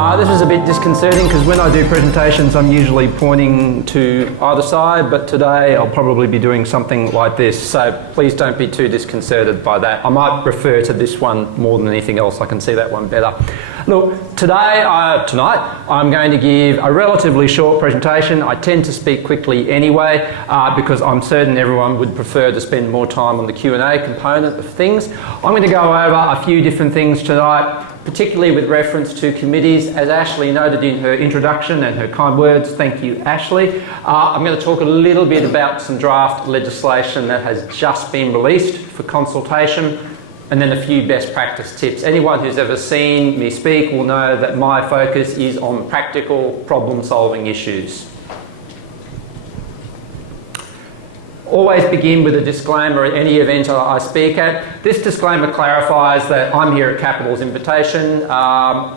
This is a bit disconcerting because when I do presentations I'm usually pointing to either side, but today I'll probably be doing something like this, so please don't be too disconcerted by that. I might refer to this one more than anything else, I can see that one better. Look, tonight I'm going to give a relatively short presentation. I tend to speak quickly anyway because I'm certain everyone would prefer to spend more time on the Q&A component of things. I'm going to go over a few different things tonight, particularly with reference to committees, as Ashley noted in her introduction and her kind words. Thank you, Ashley. I'm going to talk a little bit about some draft legislation that has just been released for consultation, and then a few best practice tips. Anyone who's ever seen me speak will know that my focus is on practical problem-solving issues. Always begin with a disclaimer at any event I speak at. This disclaimer clarifies that I'm here at Capital's invitation. I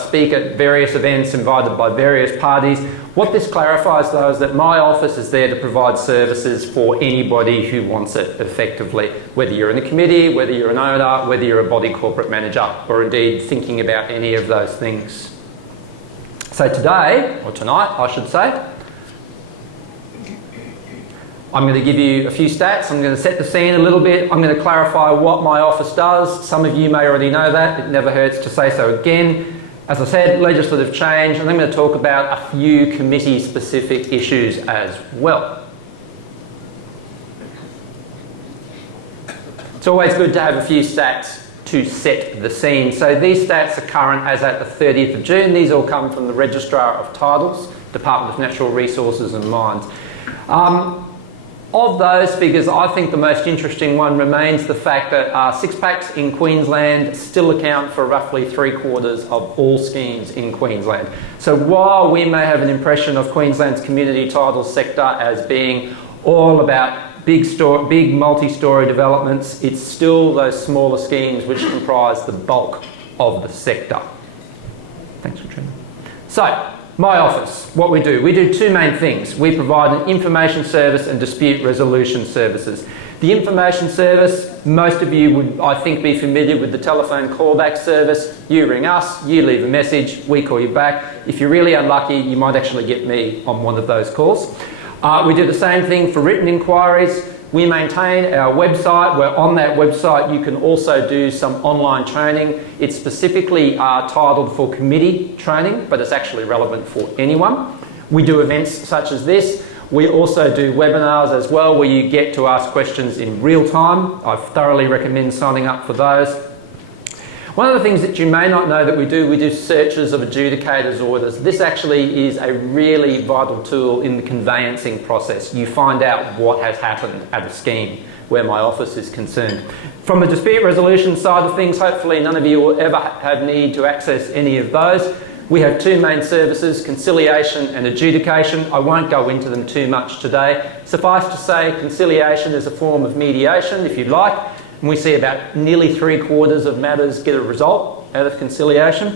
speak at various events invited by various parties. What this clarifies though is that my office is there to provide services for anybody who wants it effectively, whether you're in a committee, whether you're an owner, whether you're a body corporate manager, or indeed thinking about any of those things. So today, or tonight I should say, I'm going to give you a few stats. I'm going to set the scene a little bit. I'm going to clarify what my office does. Some of you may already know that. It never hurts to say so again. As I said, legislative change, and I'm going to talk about a few committee-specific issues as well. It's always good to have a few stats to set the scene. So these stats are current as at the 30th of June. These all come from the Registrar of Titles, Department of Natural Resources and Mines. Of those figures, I think the most interesting one remains the fact that six-packs in Queensland still account for roughly 3/4 of all schemes in Queensland. So while we may have an impression of Queensland's community title sector as being all about big multi-storey developments, it's still those smaller schemes which comprise the bulk of the sector. Thanks, Trevor. So, my office, what we do two main things. We provide an information service and dispute resolution services. The information service, most of you would, I think, be familiar with the telephone callback service. You ring us, you leave a message, we call you back. If you're really unlucky, you might actually get me on one of those calls. We do the same thing for written inquiries. We maintain our website, where on that website you can also do some online training. It's specifically titled for committee training, but it's actually relevant for anyone. We do events such as this. We also do webinars as well, where you get to ask questions in real time. I thoroughly recommend signing up for those. One of the things that you may not know that we do searches of adjudicators' orders. This actually is a really vital tool in the conveyancing process. You find out what has happened at a scheme where my office is concerned. From the dispute resolution side of things, hopefully none of you will ever have need to access any of those. We have two main services, conciliation and adjudication. I won't go into them too much today. Suffice to say, conciliation is a form of mediation, if you'd like. And we see about nearly 3/4 of matters get a result out of conciliation.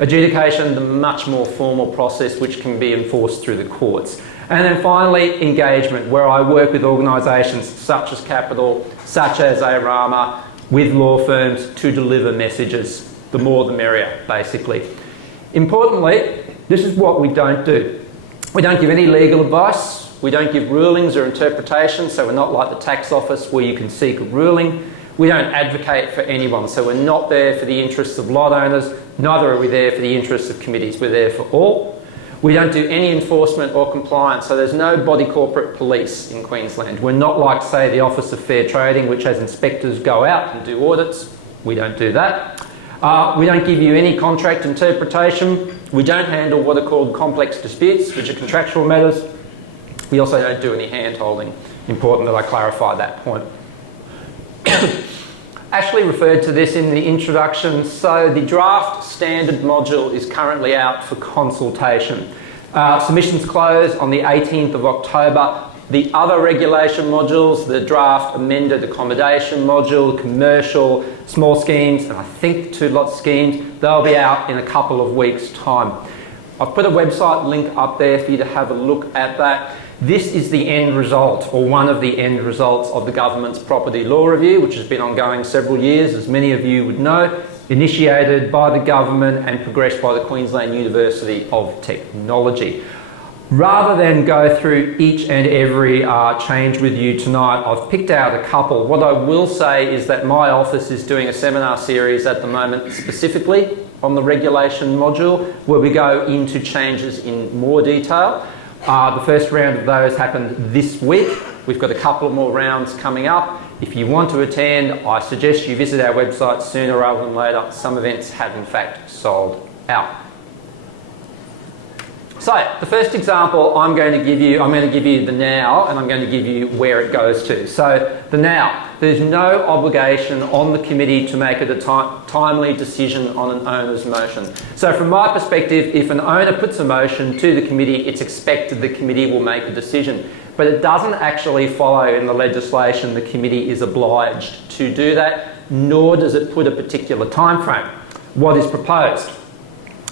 Adjudication, the much more formal process which can be enforced through the courts. And then finally, engagement, where I work with organisations such as Capital, such as ARAMA, with law firms to deliver messages. The more the merrier, basically. Importantly, this is what we don't do. We don't give any legal advice. We don't give rulings or interpretations, so we're not like the tax office where you can seek a ruling. We don't advocate for anyone, so we're not there for the interests of lot owners, neither are we there for the interests of committees, we're there for all. We don't do any enforcement or compliance, so there's no body corporate police in Queensland. We're not like, say, the Office of Fair Trading, which has inspectors go out and do audits. We don't do that. We don't give you any contract interpretation. We don't handle what are called complex disputes, which are contractual matters. We also don't do any hand-holding. Important that I clarify that point. Ashley referred to this in the introduction. So the draft standard module is currently out for consultation. Submissions close on the 18th of October. The other regulation modules, the draft amended accommodation module, commercial, small schemes, and I think two-lot schemes, they'll be out in a couple of weeks' time. I've put a website link up there for you to have a look at that. This is the end result, or one of the end results of the government's property law review, which has been ongoing several years, as many of you would know. initiated by the government and progressed by the Queensland University of Technology. Rather than go through each and every change with you tonight, I've picked out a couple. What I will say is that my office is doing a seminar series at the moment specifically on the regulation module where we go into changes in more detail. The first round of those happened this week. We've got a couple more rounds coming up. If you want to attend, I suggest you visit our website sooner rather than later. Some events have in fact sold out. So the first example I'm going to give you the now, and I'm going to give you where it goes to. So the now, there's no obligation on the committee to make a timely decision on an owner's motion. So from my perspective, if an owner puts a motion to the committee, it's expected the committee will make a decision. But it doesn't actually follow in the legislation the committee is obliged to do that, nor does it put a particular time frame. What is proposed?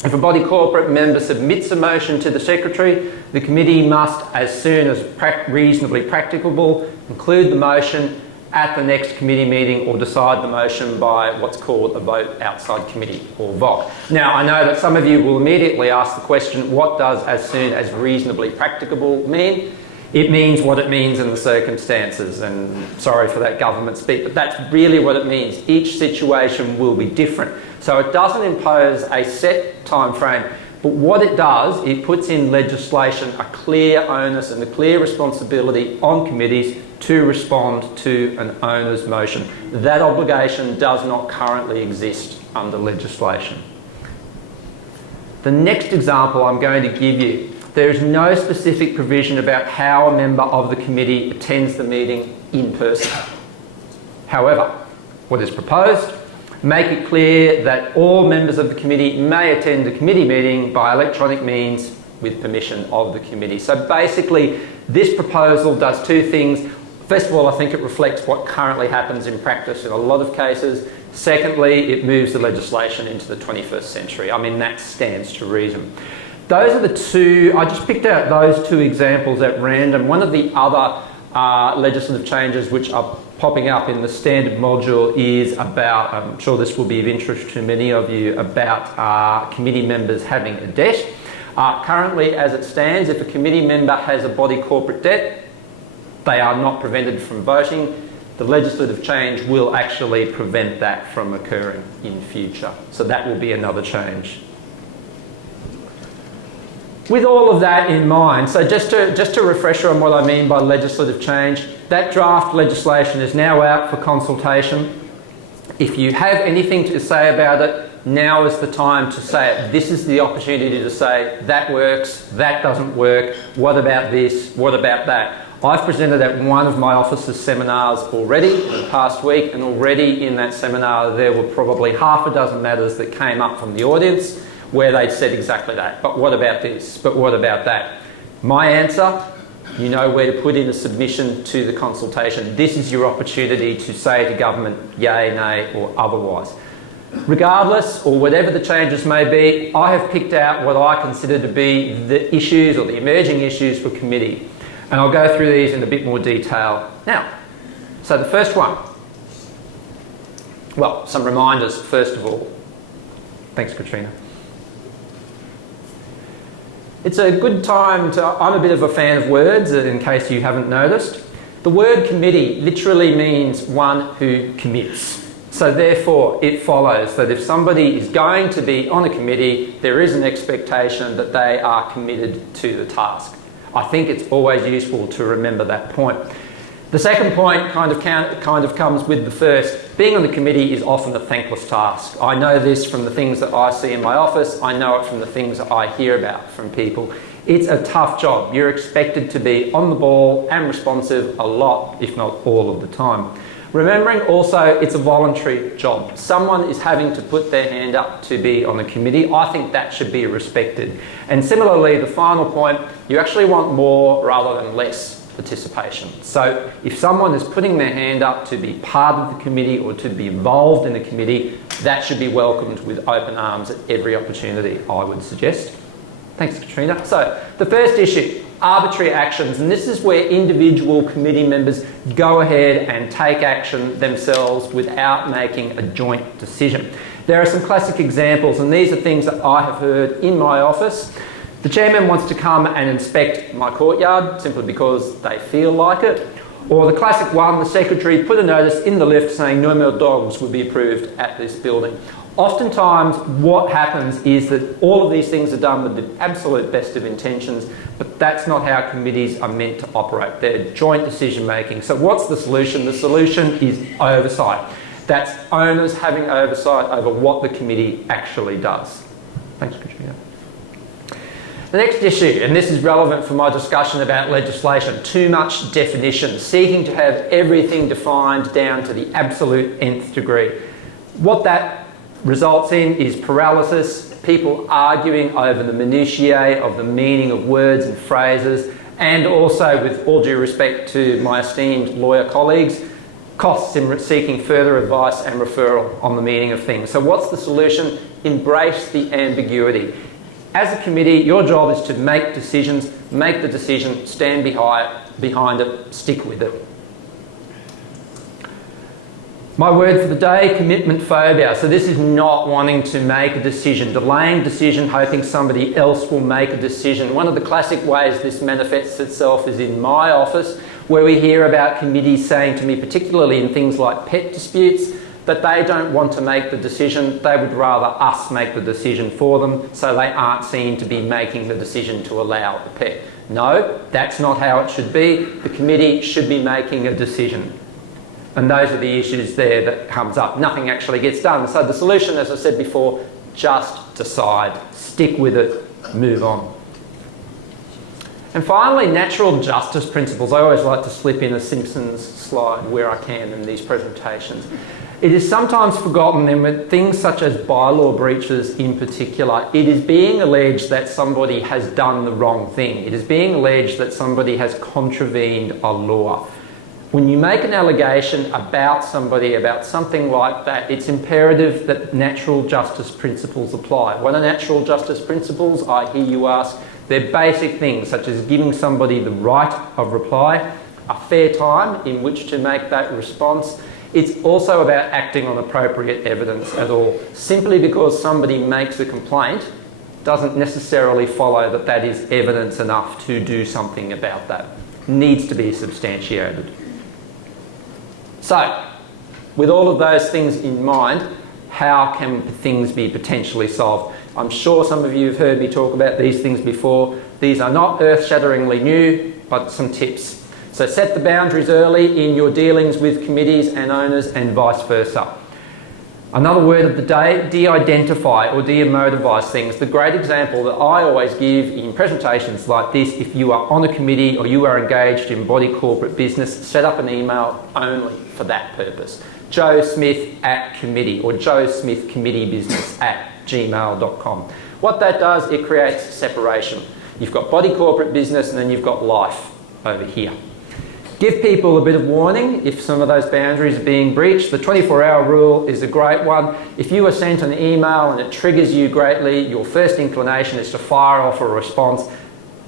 If a body corporate member submits a motion to the Secretary, the committee must, as soon as reasonably practicable, include the motion at the next committee meeting or decide the motion by what's called a vote outside committee, or VOC. Now, I know that some of you will immediately ask the question, what does as soon as reasonably practicable mean? It means what it means in the circumstances, and sorry for that government speak, but that's really what it means. Each situation will be different. So it doesn't impose a set time frame, but what it does, it puts in legislation a clear onus and a clear responsibility on committees to respond to an owner's motion. That obligation does not currently exist under legislation. The next example I'm going to give you, there is no specific provision about how a member of the committee attends the meeting in person. However, what is proposed, make it clear that all members of the committee may attend the committee meeting by electronic means with permission of the committee. So basically, this proposal does two things. First of all, I think it reflects what currently happens in practice in a lot of cases. Secondly, it moves the legislation into the 21st century. I mean, that stands to reason. Those are the two, I just picked out those two examples at random. One of the other legislative changes which are popping up in the standard module is about, I'm sure this will be of interest to many of you, about committee members having a debt. Currently, as it stands, if a committee member has a body corporate debt, they are not prevented from voting. The legislative change will actually prevent that from occurring in future. So that will be another change. With all of that in mind, so just a refresher on what I mean by legislative change, that draft legislation is now out for consultation. If you have anything to say about it, now is the time to say it. This is the opportunity to say, that works, that doesn't work, what about this, what about that? I've presented at one of my office's seminars already in the past week, and already in that seminar there were probably half a dozen matters that came up from the audience where they'd said exactly that. But what about this? But what about that? My answer, you know where to put in a submission to the consultation. This is your opportunity to say to government, yay, nay, or otherwise. Regardless, or whatever the changes may be, I have picked out what I consider to be the issues or the emerging issues for committee. And I'll go through these in a bit more detail now. So the first one, well, some reminders first of all. Thanks, Katrina. It's a good time to, I'm a bit of a fan of words in case you haven't noticed. The word committee literally means one who commits. So therefore it follows that if somebody is going to be on a committee, there is an expectation that they are committed to the task. I think it's always useful to remember that point. The second point kind of comes with the first. Being on the committee is often a thankless task. I know this from the things that I see in my office. I know it from the things that I hear about from people. It's a tough job. You're expected to be on the ball and responsive a lot, if not all of the time. Remembering also it's a voluntary job. Someone is having to put their hand up to be on a committee. I think that should be respected. And similarly, the final point, you actually want more rather than less participation. So if someone is putting their hand up to be part of the committee or to be involved in a committee, that should be welcomed with open arms at every opportunity, I would suggest. Thanks, Katrina. So the first issue, arbitrary actions, and this is where individual committee members go ahead and take action themselves without making a joint decision. There are some classic examples, and these are things that I have heard in my office. The chairman wants to come and inspect my courtyard simply because they feel like it. Or the classic one, the secretary put a notice in the lift saying no more dogs will be approved at this building. Oftentimes what happens is that all of these things are done with the absolute best of intentions, but that's not how committees are meant to operate. They're joint decision making. So what's the solution? The solution is oversight. That's owners having oversight over what the committee actually does. Thanks, Katrina. The next issue, and this is relevant for my discussion about legislation, too much definition, seeking to have everything defined down to the absolute nth degree. What that results in is paralysis, people arguing over the minutiae of the meaning of words and phrases, and also, with all due respect to my esteemed lawyer colleagues, costs in seeking further advice and referral on the meaning of things. So what's the solution? Embrace the ambiguity. As a committee, your job is to make decisions, make the decision, stand behind it, stick with it. My word for the day, commitment phobia. So this is not wanting to make a decision, delaying decision, hoping somebody else will make a decision. One of the classic ways this manifests itself is in my office, where we hear about committees saying to me, particularly in things like pet disputes, that they don't want to make the decision, they would rather us make the decision for them, so they aren't seen to be making the decision to allow the pet. No, that's not how it should be. The committee should be making a decision. And those are the issues there that comes up. Nothing actually gets done. So the solution, as I said before, just decide, stick with it, move on. And finally, natural justice principles. I always like to slip in a Simpsons slide where I can in these presentations. It is sometimes forgotten, and with things such as bylaw breaches in particular, it is being alleged that somebody has done the wrong thing. It is being alleged that somebody has contravened a law. When you make an allegation about somebody, about something like that, it's imperative that natural justice principles apply. What are natural justice principles? I hear you ask. They're basic things such as giving somebody the right of reply, a fair time in which to make that response. It's also about acting on appropriate evidence at all. Simply because somebody makes a complaint doesn't necessarily follow that that is evidence enough to do something about that. It needs to be substantiated. So, with all of those things in mind, how can things be potentially solved? I'm sure some of you have heard me talk about these things before. These are not earth-shatteringly new, but some tips. So set the boundaries early in your dealings with committees and owners and vice versa. Another word of the day, de-identify or de-emotivise things. The great example that I always give in presentations like this, if you are on a committee or you are engaged in body corporate business, set up an email only for that purpose. Joe Smith at committee or Joe Smith committee business at gmail.com. What that does, it creates separation. You've got body corporate business and then you've got life over here. Give people a bit of warning if some of those boundaries are being breached. The 24-hour rule is a great one. If you are sent an email and it triggers you greatly, your first inclination is to fire off a response.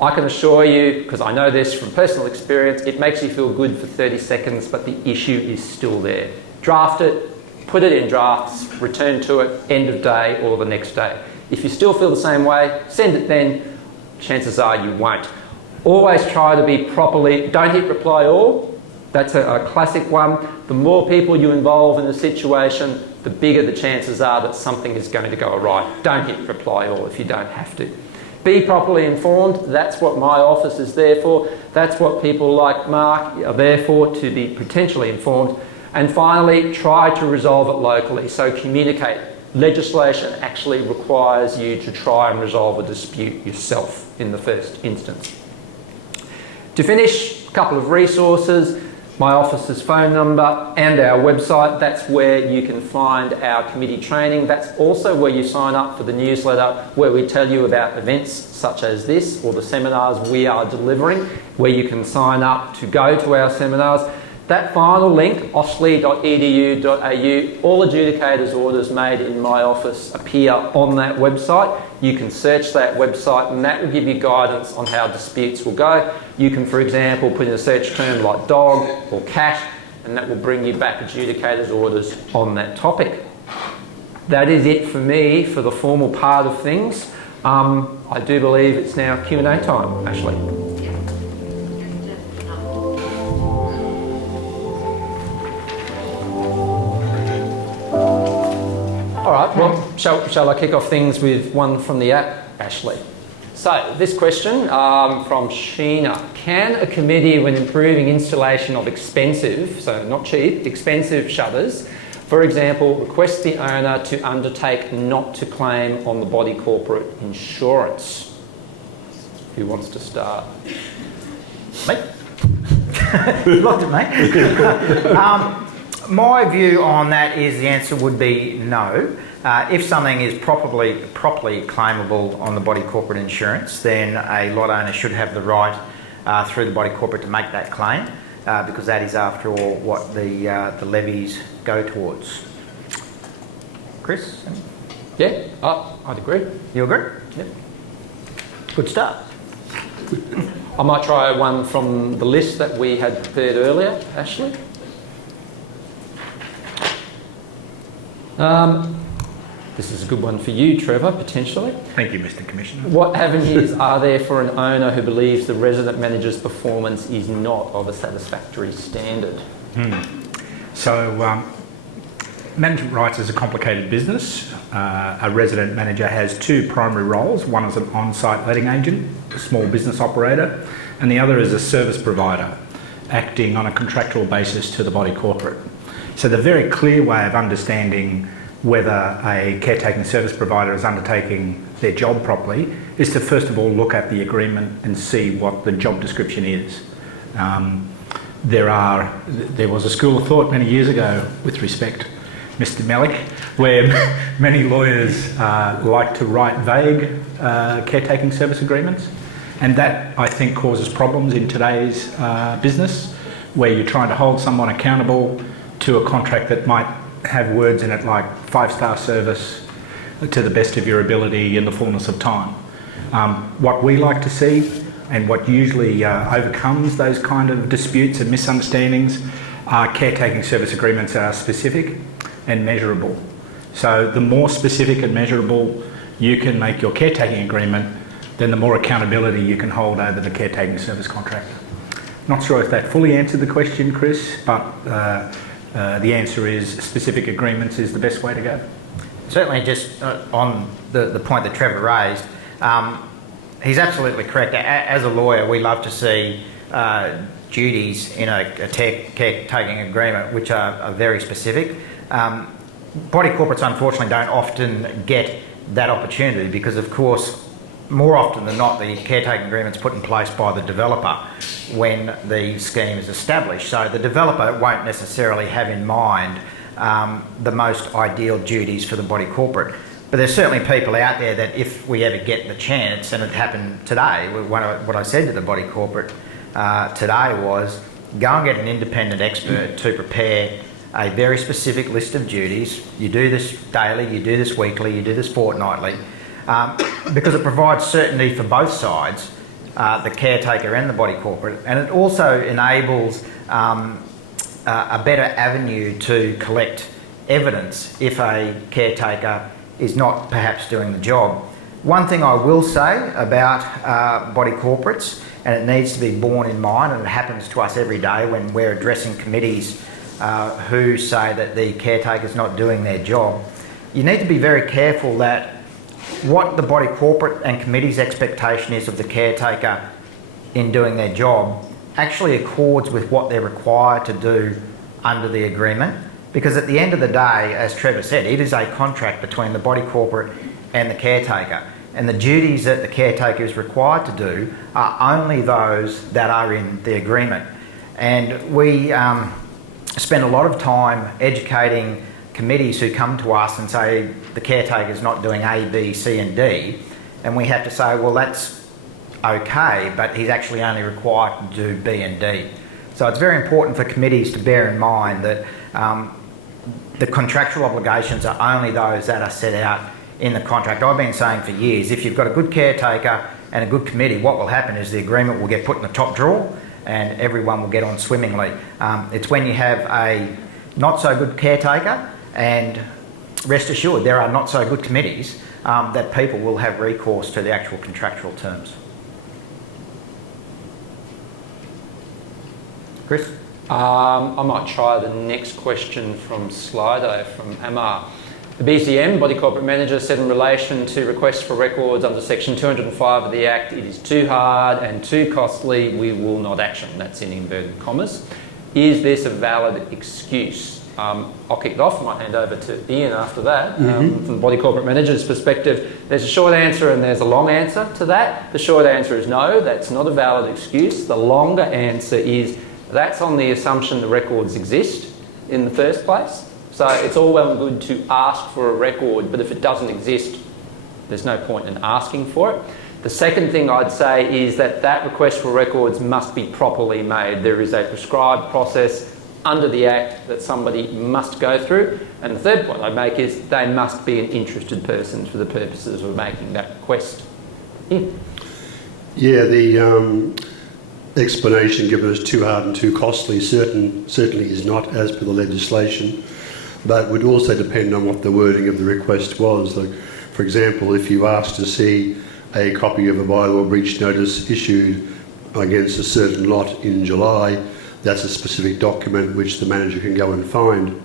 I can assure you, because I know this from personal experience, it makes you feel good for 30 seconds, but the issue is still there. Draft it, put it in drafts, return to it, end of day or the next day. If you still feel the same way, send it then. Chances are you won't. Always try to be properly, don't hit reply all. That's a classic one. The more people you involve in the situation, the bigger the chances are that something is going to go awry. Don't hit reply all if you don't have to. Be properly informed. That's what my office is there for. That's what people like Mark are there for, to be potentially informed. And finally, try to resolve it locally. So communicate. Legislation actually requires you to try and resolve a dispute yourself in the first instance. To finish, a couple of resources, my office's phone number and our website. That's where you can find our committee training. That's also where you sign up for the newsletter, where we tell you about events such as this or the seminars we are delivering, where you can sign up to go to our seminars. That final link, ostley.edu.au, all adjudicators' orders made in my office appear on that website. You can search that website and that will give you guidance on how disputes will go. You can, for example, put in a search term like dog or cat and that will bring you back adjudicators' orders on that topic. That is it for me for the formal part of things. I do believe it's now Q&A time, Ashley. All right, well, shall I kick off things with one from the app, Ashley? So, this question from Sheena. Can a committee, when improving installation of expensive, so not cheap, expensive shutters, for example, request the owner to undertake not to claim on the body corporate insurance? Who wants to start? Me? Looked at me. My view on that is the answer would be no. If something is properly claimable on the body corporate insurance, then a lot owner should have the right through the body corporate to make that claim, because that is, after all, what the levies go towards. Chris? Yeah, I'd agree. You agree? Yep. Good start. I might try one from the list that we had prepared earlier, Ashley. This is a good one for you, Trevor, potentially. Thank you, Mr. Commissioner. What avenues are there for an owner who believes the resident manager's performance is not of a satisfactory standard? So, management rights is a complicated business. A resident manager has two primary roles. One is an on-site letting agent, a small business operator, and the other is a service provider, acting on a contractual basis to the body corporate. So the very clear way of understanding whether a caretaking service provider is undertaking their job properly is to first of all look at the agreement and see what the job description is. There was a school of thought many years ago, with respect, Mr. Mellick, where many lawyers like to write vague caretaking service agreements, and that, I think, causes problems in today's business, where you're trying to hold someone accountable to a contract that might have words in it like 5-star service to the best of your ability in the fullness of time. What we like to see, and what usually overcomes those kind of disputes and misunderstandings, are caretaking service agreements that are specific and measurable. So the more specific and measurable you can make your caretaking agreement, then the more accountability you can hold over the caretaking service contract. Not sure if that fully answered the question, Chris, but the answer is specific agreements is the best way to go. Certainly, just on the point that Trevor raised, he's absolutely correct. As a lawyer, we love to see duties in a caretaking agreement which are very specific. Body corporates, unfortunately, don't often get that opportunity because, of course, more often than not, the caretaking agreement's put in place by the developer when the scheme is established. So the developer won't necessarily have in mind the most ideal duties for the body corporate. But there's certainly people out there that, if we ever get the chance, and it happened today, what I said to the body corporate today was, go and get an independent expert to prepare a very specific list of duties. You do this daily, you do this weekly, you do this fortnightly, because it provides certainty for both sides, the caretaker and the body corporate, and it also enables a better avenue to collect evidence if a caretaker is not perhaps doing the job. One thing I will say about body corporates, and it needs to be borne in mind, and it happens to us every day when we're addressing committees who say that the caretaker's not doing their job, you need to be very careful that what the body corporate and committee's expectation is of the caretaker in doing their job actually accords with what they're required to do under the agreement. Because at the end of the day, as Trevor said, it is a contract between the body corporate and the caretaker. And the duties that the caretaker is required to do are only those that are in the agreement. And we spend a lot of time educating committees who come to us and say the caretaker's not doing A, B, C and D, and we have to say, well, that's okay, but he's actually only required to do B and D. So it's very important for committees to bear in mind that the contractual obligations are only those that are set out in the contract. I've been saying for years, if you've got a good caretaker and a good committee, what will happen is the agreement will get put in the top drawer and everyone will get on swimmingly. It's when you have a not so good caretaker and rest assured there are not so good committees that people will have recourse to the actual contractual terms. Chris? I might try the next question from Slido from Amar. The BCM, Body Corporate Manager, said in relation to requests for records under Section 205 of the Act, it is too hard and too costly, we will not action. That's in inverted commas. Is this a valid excuse? I'll kick it off. I might hand over to Ian after that. From the Body Corporate Manager's perspective, there's a short answer and there's a long answer to that. The short answer is no, that's not a valid excuse. The longer answer is that's on the assumption the records exist in the first place. So it's all well and good to ask for a record, but if it doesn't exist, there's no point in asking for it. The second thing I'd say is that that request for records must be properly made. There is a prescribed process under the Act that somebody must go through. And the third point I'd make is they must be an interested person for the purposes of making that request. Ian? Yeah, the explanation given as too hard and too costly certainly is not as per the legislation, but would also depend on what the wording of the request was. Like, for example, if you asked to see a copy of a bylaw breach notice issued against a certain lot in July, that's a specific document which the manager can go and find.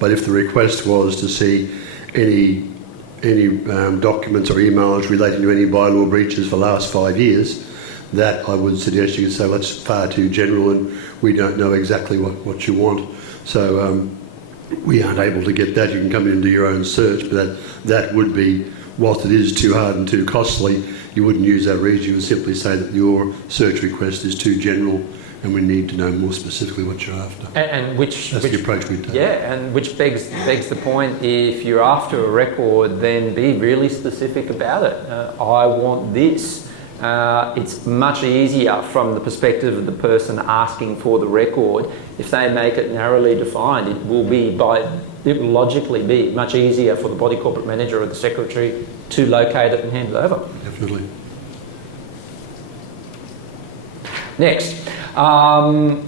But if the request was to see any documents or emails relating to any bylaw breaches for the last 5 years, that I would suggest you could say, well, that's far too general and we don't know exactly what you want. So we aren't able to get that. You can come in and do your own search, but that would be, whilst it is too hard and too costly, you wouldn't use that reason. You would simply say that your search request is too general and we need to know more specifically what you're after. And that's the approach we take. Yeah, and which begs the point, if you're after a record, then be really specific about it. I want this. It's much easier from the perspective of the person asking for the record. If they make it narrowly defined, it will logically be much easier for the Body Corporate Manager or the Secretary to locate it and hand it over. Definitely. Next, I don't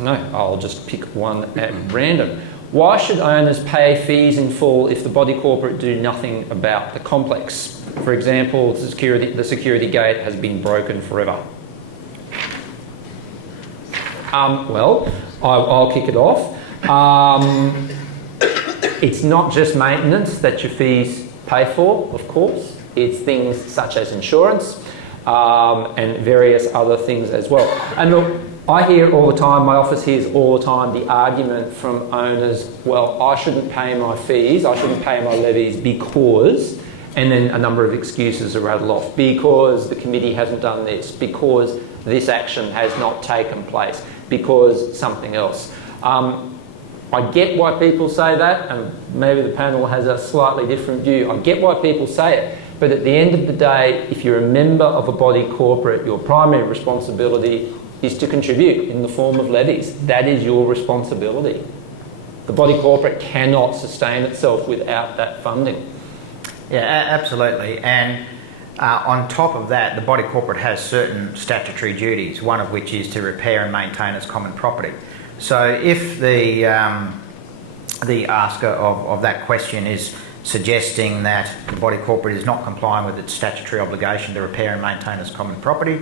know, I'll just pick one at random. Why should owners pay fees in full if the Body Corporate do nothing about the complex? For example, the security gate has been broken forever. Well, I'll kick it off. It's not just maintenance that your fees pay for, of course. It's things such as insurance and various other things as well. And look, I hear all the time, my office hears all the time the argument from owners, well, I shouldn't pay my fees, I shouldn't pay my levies because, and then a number of excuses are rattled off, because the committee hasn't done this, because this action has not taken place, because something else. I get why people say that, and maybe the panel has a slightly different view. I get why people say it, but at the end of the day, if you're a member of a body corporate, your primary responsibility is to contribute in the form of levies. That is your responsibility. The body corporate cannot sustain itself without that funding. Yeah, absolutely. And on top of that, the body corporate has certain statutory duties, one of which is to repair and maintain its common property. So if the asker of that question is suggesting that the body corporate is not complying with its statutory obligation to repair and maintain its common property,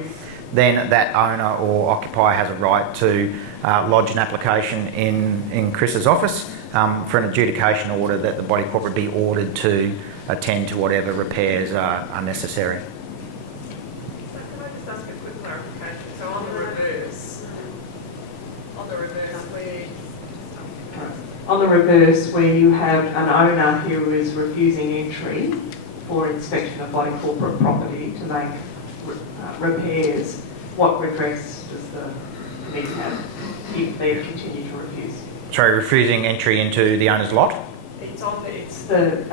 then that owner or occupier has a right to lodge an application in Chris's office for an adjudication order that the body corporate be ordered to attend to whatever repairs are necessary. So can I just ask a quick clarification? So on the reverse where you have an owner who is refusing entry for inspection of body corporate property to make repairs, what redress does the committee have if they continue to refuse? Sorry, refusing entry into the owner's lot? It's the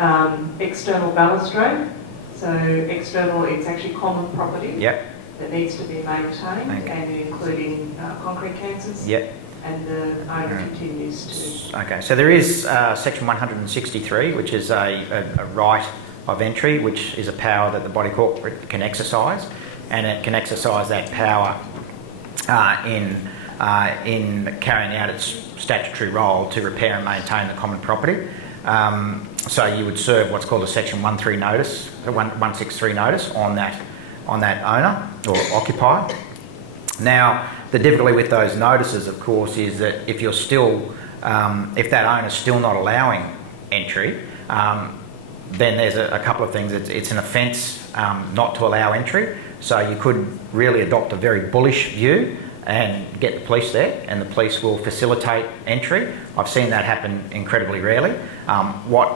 external balustrade. So external, it's actually common property. Yep. That needs to be maintained, Okay. and including concrete cancers. Yep. And the owner continues to. Okay, so there is section 163, which is a right of entry, which is a power that the body corporate can exercise, and it can exercise that power in carrying out its statutory role to repair and maintain the common property. So you would serve what's called a Section 163 notice on that owner or occupier. Now, the difficulty with those notices, of course, is that if you're still, if that owner's still not allowing entry, then there's a couple of things. It's an offence not to allow entry, so you could really adopt a very bullish view and get the police there, and the police will facilitate entry. I've seen that happen incredibly rarely. What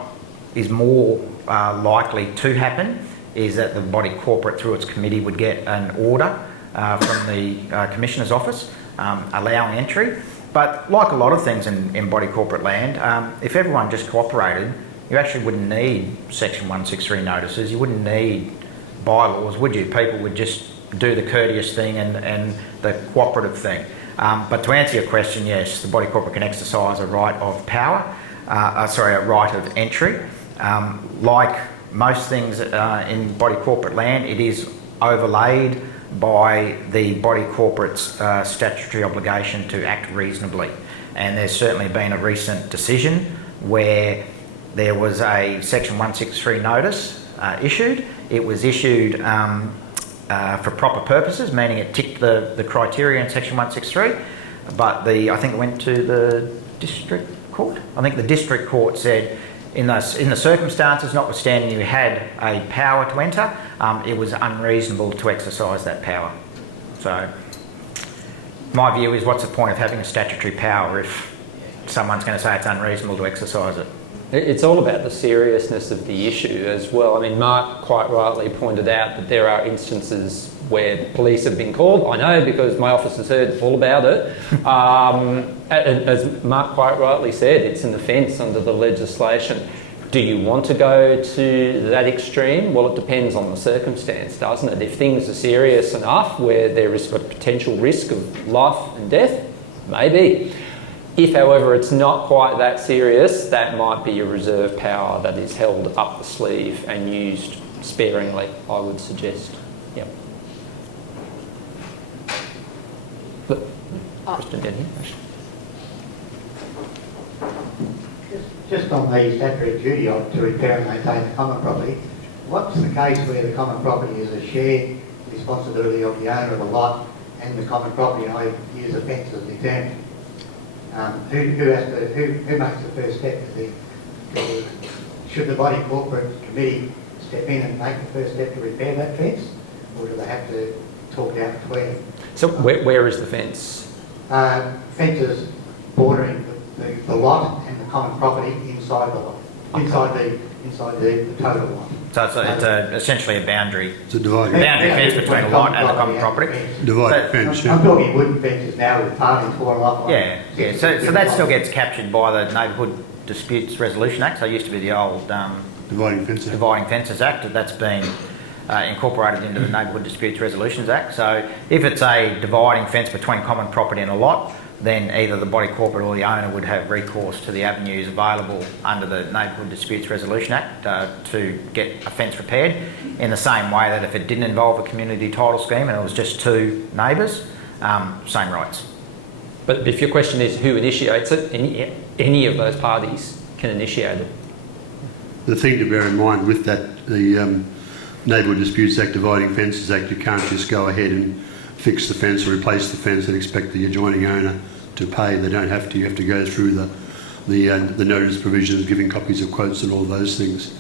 is more likely to happen is that the body corporate, through its committee, would get an order from the Commissioner's office allowing entry. But like a lot of things in body corporate land, if everyone just cooperated, you actually wouldn't need Section 163 notices, you wouldn't need bylaws, would you? People would just do the courteous thing and the cooperative thing. But to answer your question, yes, the body corporate can exercise a right of power, a right of entry. Like most things in body corporate land, it is overlaid by the body corporate's statutory obligation to act reasonably. And there's certainly been a recent decision where there was a Section 163 notice issued. It was issued for proper purposes, meaning it ticked the criteria in Section 163, but I think it went to the district court. I think the district court said in the circumstances, notwithstanding you had a power to enter, it was unreasonable to exercise that power. So my view is, what's the point of having a statutory power if someone's going to say it's unreasonable to exercise it? It's all about the seriousness of the issue as well. I mean, Mark quite rightly pointed out that there are instances where the police have been called. I know because my office has heard all about it. As Mark quite rightly said, it's an offence under the legislation. Do you want to go to that extreme? Well, it depends on the circumstance, doesn't it? If things are serious enough where there is a potential risk of life and death, maybe. If, however, it's not quite that serious, that might be a reserve power that is held up the sleeve and used sparingly, I would suggest. Yep. Look, question down here. Just on the statutory duty to repair and maintain the common property, what's the case where the common property is a shared responsibility of the owner of the lot and the common property, and I use a fence as the example? Who makes the first step? Should the body corporate committee step in and make the first step to repair that fence, or do they have to talk it out between them? So where is the fence? Fences bordering the lot and the common property inside the lot, inside the total lot. So it's essentially a boundary. It's a dividing Fence between the lot and the common property. dividing fence. Yeah. I'm talking wooden fences now with palings falling off. Yeah. So that still gets captured by the Neighbourhood Disputes Resolution Act. So it used to be the old Dividing fence. Dividing Fences Act. That's been incorporated into the Neighbourhood Disputes Resolutions Act. So if it's a dividing fence between common property and a lot, then either the body corporate or the owner would have recourse to the avenues available under the Neighbourhood Disputes Resolution Act to get a fence repaired, in the same way that if it didn't involve a community title scheme and it was just two neighbours, same rights. But if your question is who initiates it, any of those parties can initiate it. The thing to bear in mind with that, the Neighbourhood Disputes Act, Dividing Fences Act, you can't just go ahead and fix the fence or replace the fence and expect the adjoining owner to pay. They don't have to. You have to go through the notice provisions, giving copies of quotes and all those things.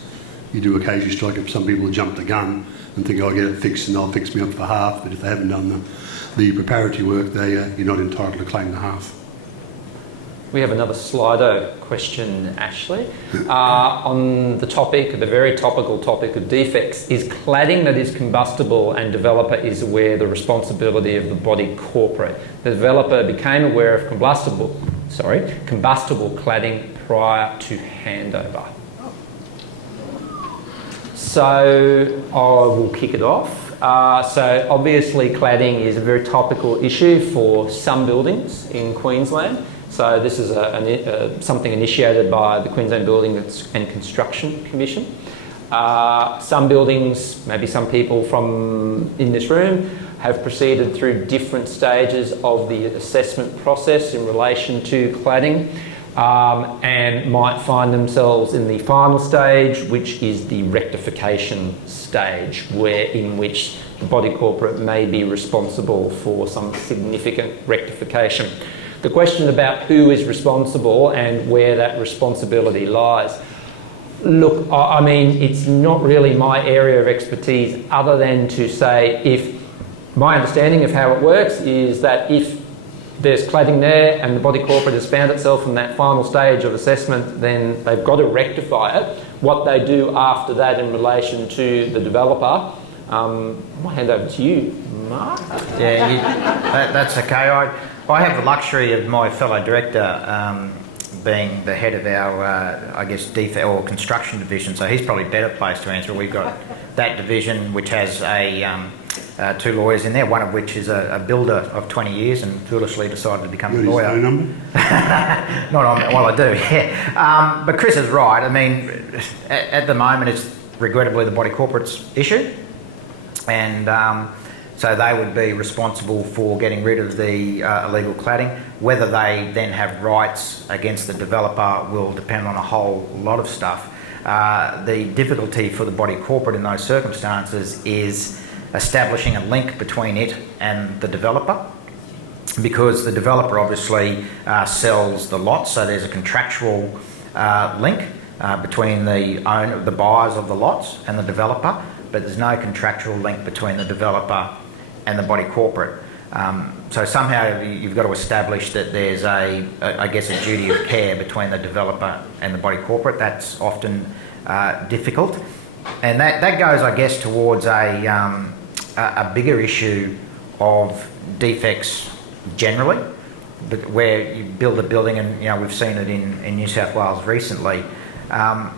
You do occasionally strike up. Some people jump the gun and think, I'll get it fixed and they'll fix me up for half. But if they haven't done the preparatory work, you're not entitled to claim the half. We have another Slido question, Ashley. On the topic, the very topical topic of defects, is cladding that is combustible and developer is aware the responsibility of the body corporate. The developer became aware of combustible cladding prior to handover. So I will kick it off. So obviously cladding is a very topical issue for some buildings in Queensland. So this is something initiated by the Queensland Building and Construction Commission. Some buildings, maybe some people from in this room, have proceeded through different stages of the assessment process in relation to cladding. and might find themselves in the final stage, which is the rectification stage, in which the body corporate may be responsible for some significant rectification. The question about who is responsible and where that responsibility lies. Look, I mean, it's not really my area of expertise other than to say if my understanding of how it works is that if there's cladding there and the body corporate has found itself in that final stage of assessment, then they've got to rectify it. What they do after that in relation to the developer, I might hand over to you, Mark. Yeah, that's okay. I have the luxury of my fellow director being the head of our, I guess, defect or construction division, so he's probably better placed to answer. We've got that division which has two lawyers in there, one of which is a builder of 20 years and foolishly decided to become a lawyer. Phone number? Not on, well, I do, yeah. But Chris is right. I mean, at the moment it's regrettably the body corporate's issue, and so they would be responsible for getting rid of the illegal cladding. Whether they then have rights against the developer will depend on a whole lot of stuff. The difficulty for the body corporate in those circumstances is establishing a link between it and the developer, because the developer obviously sells the lots, so there's a contractual link between the buyers of the lots and the developer, but there's no contractual link between the developer and the body corporate. So somehow you've got to establish that there's I guess a duty of care between the developer and the body corporate. That's often difficult, and that goes, I guess, towards a bigger issue of defects generally, where you build a building, and we've seen it in New South Wales recently. And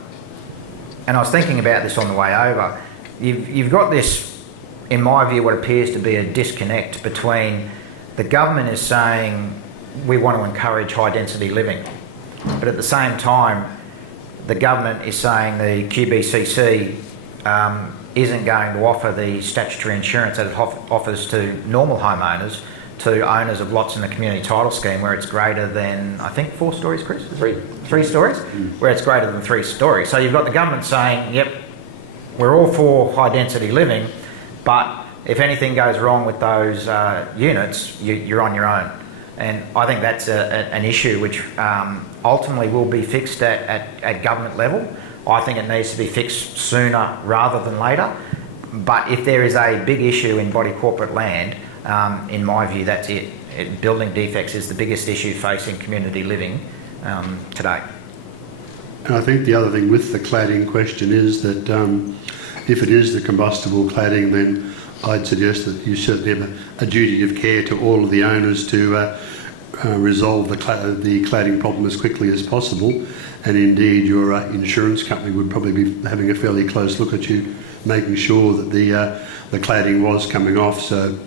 I was thinking about this on the way over. You've got this, in my view, what appears to be a disconnect between the government is saying we want to encourage high density living, but at the same time the government is saying the QBCC isn't going to offer the statutory insurance that it offers to normal homeowners, to owners of lots in the community title scheme where it's greater than, I think, 4 stories, Chris? Three stories? Where it's greater than 3 stories. So you've got the government saying, yep, we're all for high density living, but if anything goes wrong with those units, you're on your own. And I think that's an issue which ultimately will be fixed at government level. I think it needs to be fixed sooner rather than later. But if there is a big issue in body corporate land, in my view, that's it. Building defects is the biggest issue facing community living today. And I think the other thing with the cladding question is that if it is the combustible cladding, then I'd suggest that you certainly have a duty of care to all of the owners to resolve the cladding problem as quickly as possible. And indeed, your insurance company would probably be having a fairly close look at you, making sure that the cladding was coming off. So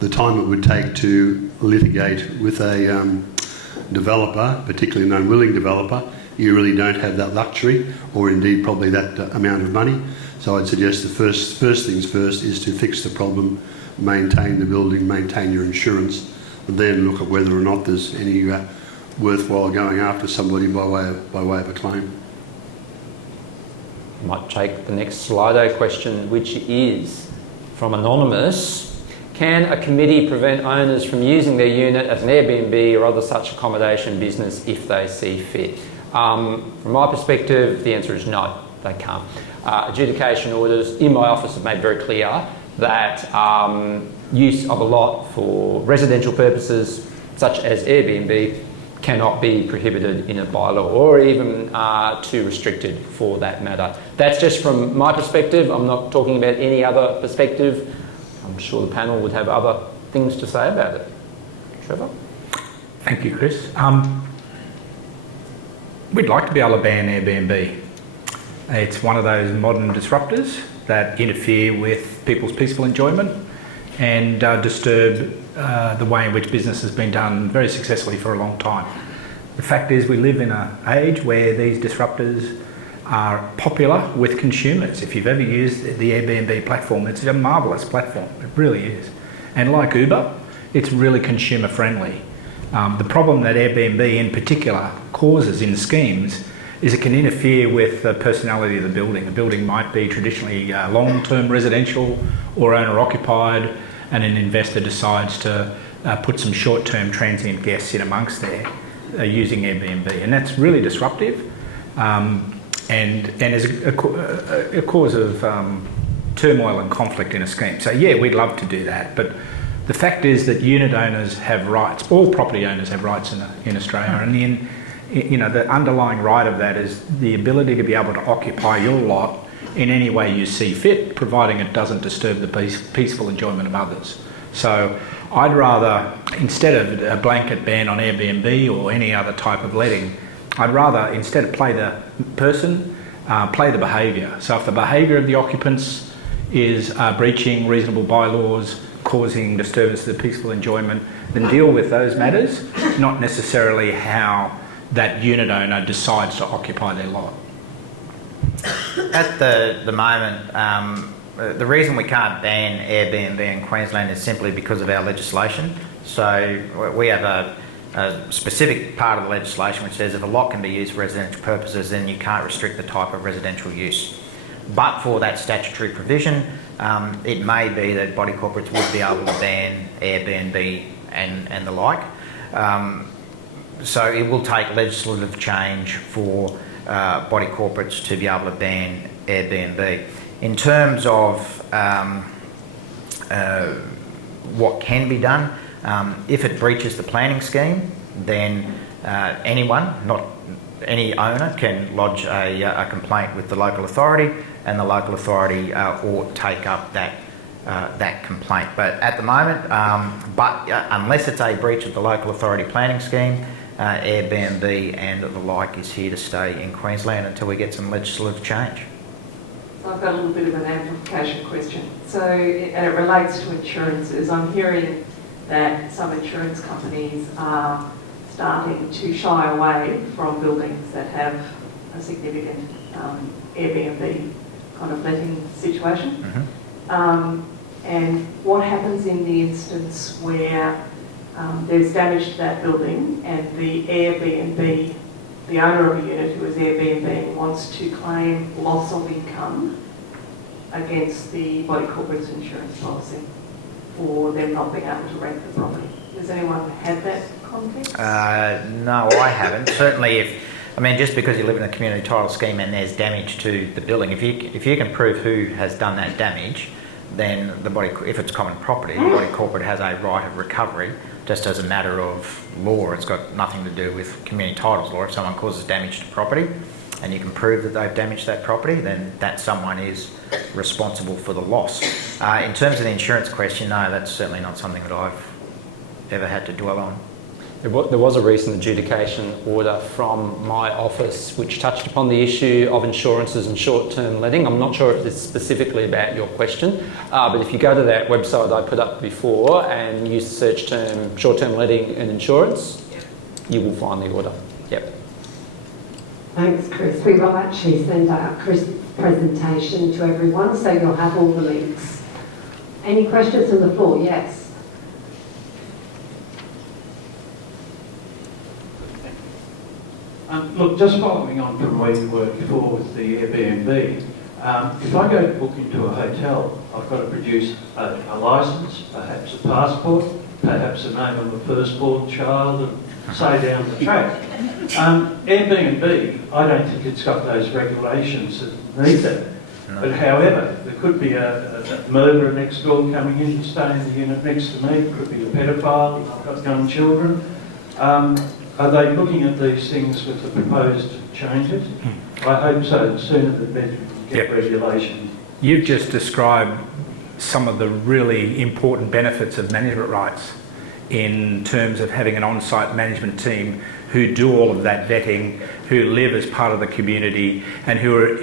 the time it would take to litigate with a developer, particularly an unwilling developer, you really don't have that luxury, or indeed probably that amount of money. So I'd suggest the first things first is to fix the problem, maintain the building, maintain your insurance, and then look at whether or not there's any worthwhile going after somebody by way of a claim. I might take the next Slido question, which is from Anonymous. Can a committee prevent owners from using their unit as an Airbnb or other such accommodation business if they see fit? From my perspective, the answer is no, they can't. Adjudication orders in my office have made very clear that use of a lot for residential purposes, such as Airbnb, cannot be prohibited in a bylaw, or even too restricted for that matter. That's just from my perspective. I'm not talking about any other perspective. I'm sure the panel would have other things to say about it. Trevor? Thank you, Chris. We'd like to be able to ban Airbnb. It's one of those modern disruptors that interfere with people's peaceful enjoyment and disturb the way in which business has been done very successfully for a long time. The fact is, we live in an age where these disruptors are popular with consumers. If you've ever used the Airbnb platform, it's a marvellous platform. It really is. And like Uber, it's really consumer friendly. The problem that Airbnb in particular causes in schemes is it can interfere with the personality of the building. The building might be traditionally long-term residential or owner-occupied, and an investor decides to put some short-term transient guests in amongst there using Airbnb, and that's really disruptive and is a cause of turmoil and conflict in a scheme. So yeah, we'd love to do that, but the fact is that unit owners have rights. All property owners have rights in Australia, and the underlying right of that is the ability to be able to occupy your lot in any way you see fit, providing it doesn't disturb the peaceful enjoyment of others. So I'd rather, instead of a blanket ban on Airbnb or any other type of letting, I'd rather instead play the person, play the behaviour. So if the behaviour of the occupants is breaching reasonable bylaws, causing disturbance to the peaceful enjoyment, then deal with those matters, not necessarily how that unit owner decides to occupy their lot. At the moment, the reason we can't ban Airbnb in Queensland is simply because of our legislation. So we have a specific part of the legislation which says if a lot can be used for residential purposes, then you can't restrict the type of residential use. But for that statutory provision, it may be that body corporates would be able to ban Airbnb and the like. So it will take legislative change for body corporates to be able to ban Airbnb. In terms of what can be done, if it breaches the planning scheme, then anyone, not any owner, can lodge a complaint with the local authority, and the local authority or take up that complaint. But at the moment, unless it's a breach of the local authority planning scheme, Airbnb and the like is here to stay in Queensland until we get some legislative change. So I've got a little bit of an amplification question. So it relates to insurances. I'm hearing that some insurance companies are starting to shy away from buildings that have a significant Airbnb kind of letting situation. Mm-hmm. And what happens in the instance where there's damage to that building and the Airbnb, the owner of a unit who is Airbnb, wants to claim loss of income against the body corporate's insurance policy for them not being able to rent the property? Has anyone had that context? No, I haven't. Certainly just because you live in a community title scheme and there's damage to the building, if you can prove who has done that damage, then if it's common property, the body corporate has a right of recovery just as a matter of law. It's got nothing to do with community titles law. If someone causes damage to property and you can prove that they've damaged that property, then that someone is responsible for the loss. In terms of the insurance question, no, that's certainly not something that I've ever had to dwell on. There was a recent adjudication order from my office which touched upon the issue of insurances and short-term letting. I'm not sure if it's specifically about your question, but if you go to that website I put up before and use the search term short-term letting and insurance, you will find the order. Yep. Thanks, Chris. We will actually send out Chris' presentation to everyone, so you'll have all the links. Any questions from the floor? Yes. Look, just following on from where you were before with the Airbnb, if I go to book into a hotel, I've got to produce a licence, perhaps a passport, perhaps the name of a firstborn child, and say down the track. Airbnb, I don't think it's got those regulations that need that. No. But however, there could be a murderer next door coming in to stay in the unit next to me, it could be a pedophile, I've got young children. Are they looking at these things with the proposed changes? I hope so. The sooner the better we get regulation. You've just described some of the really important benefits of management rights in terms of having an on-site management team who do all of that vetting, who live as part of the community, and who are,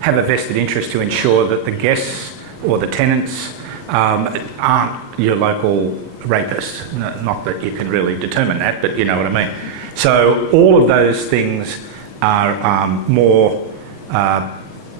have a vested interest to ensure that the guests or the tenants aren't your local rapists. Not that you can really determine that, but you know what I mean. So all of those things are more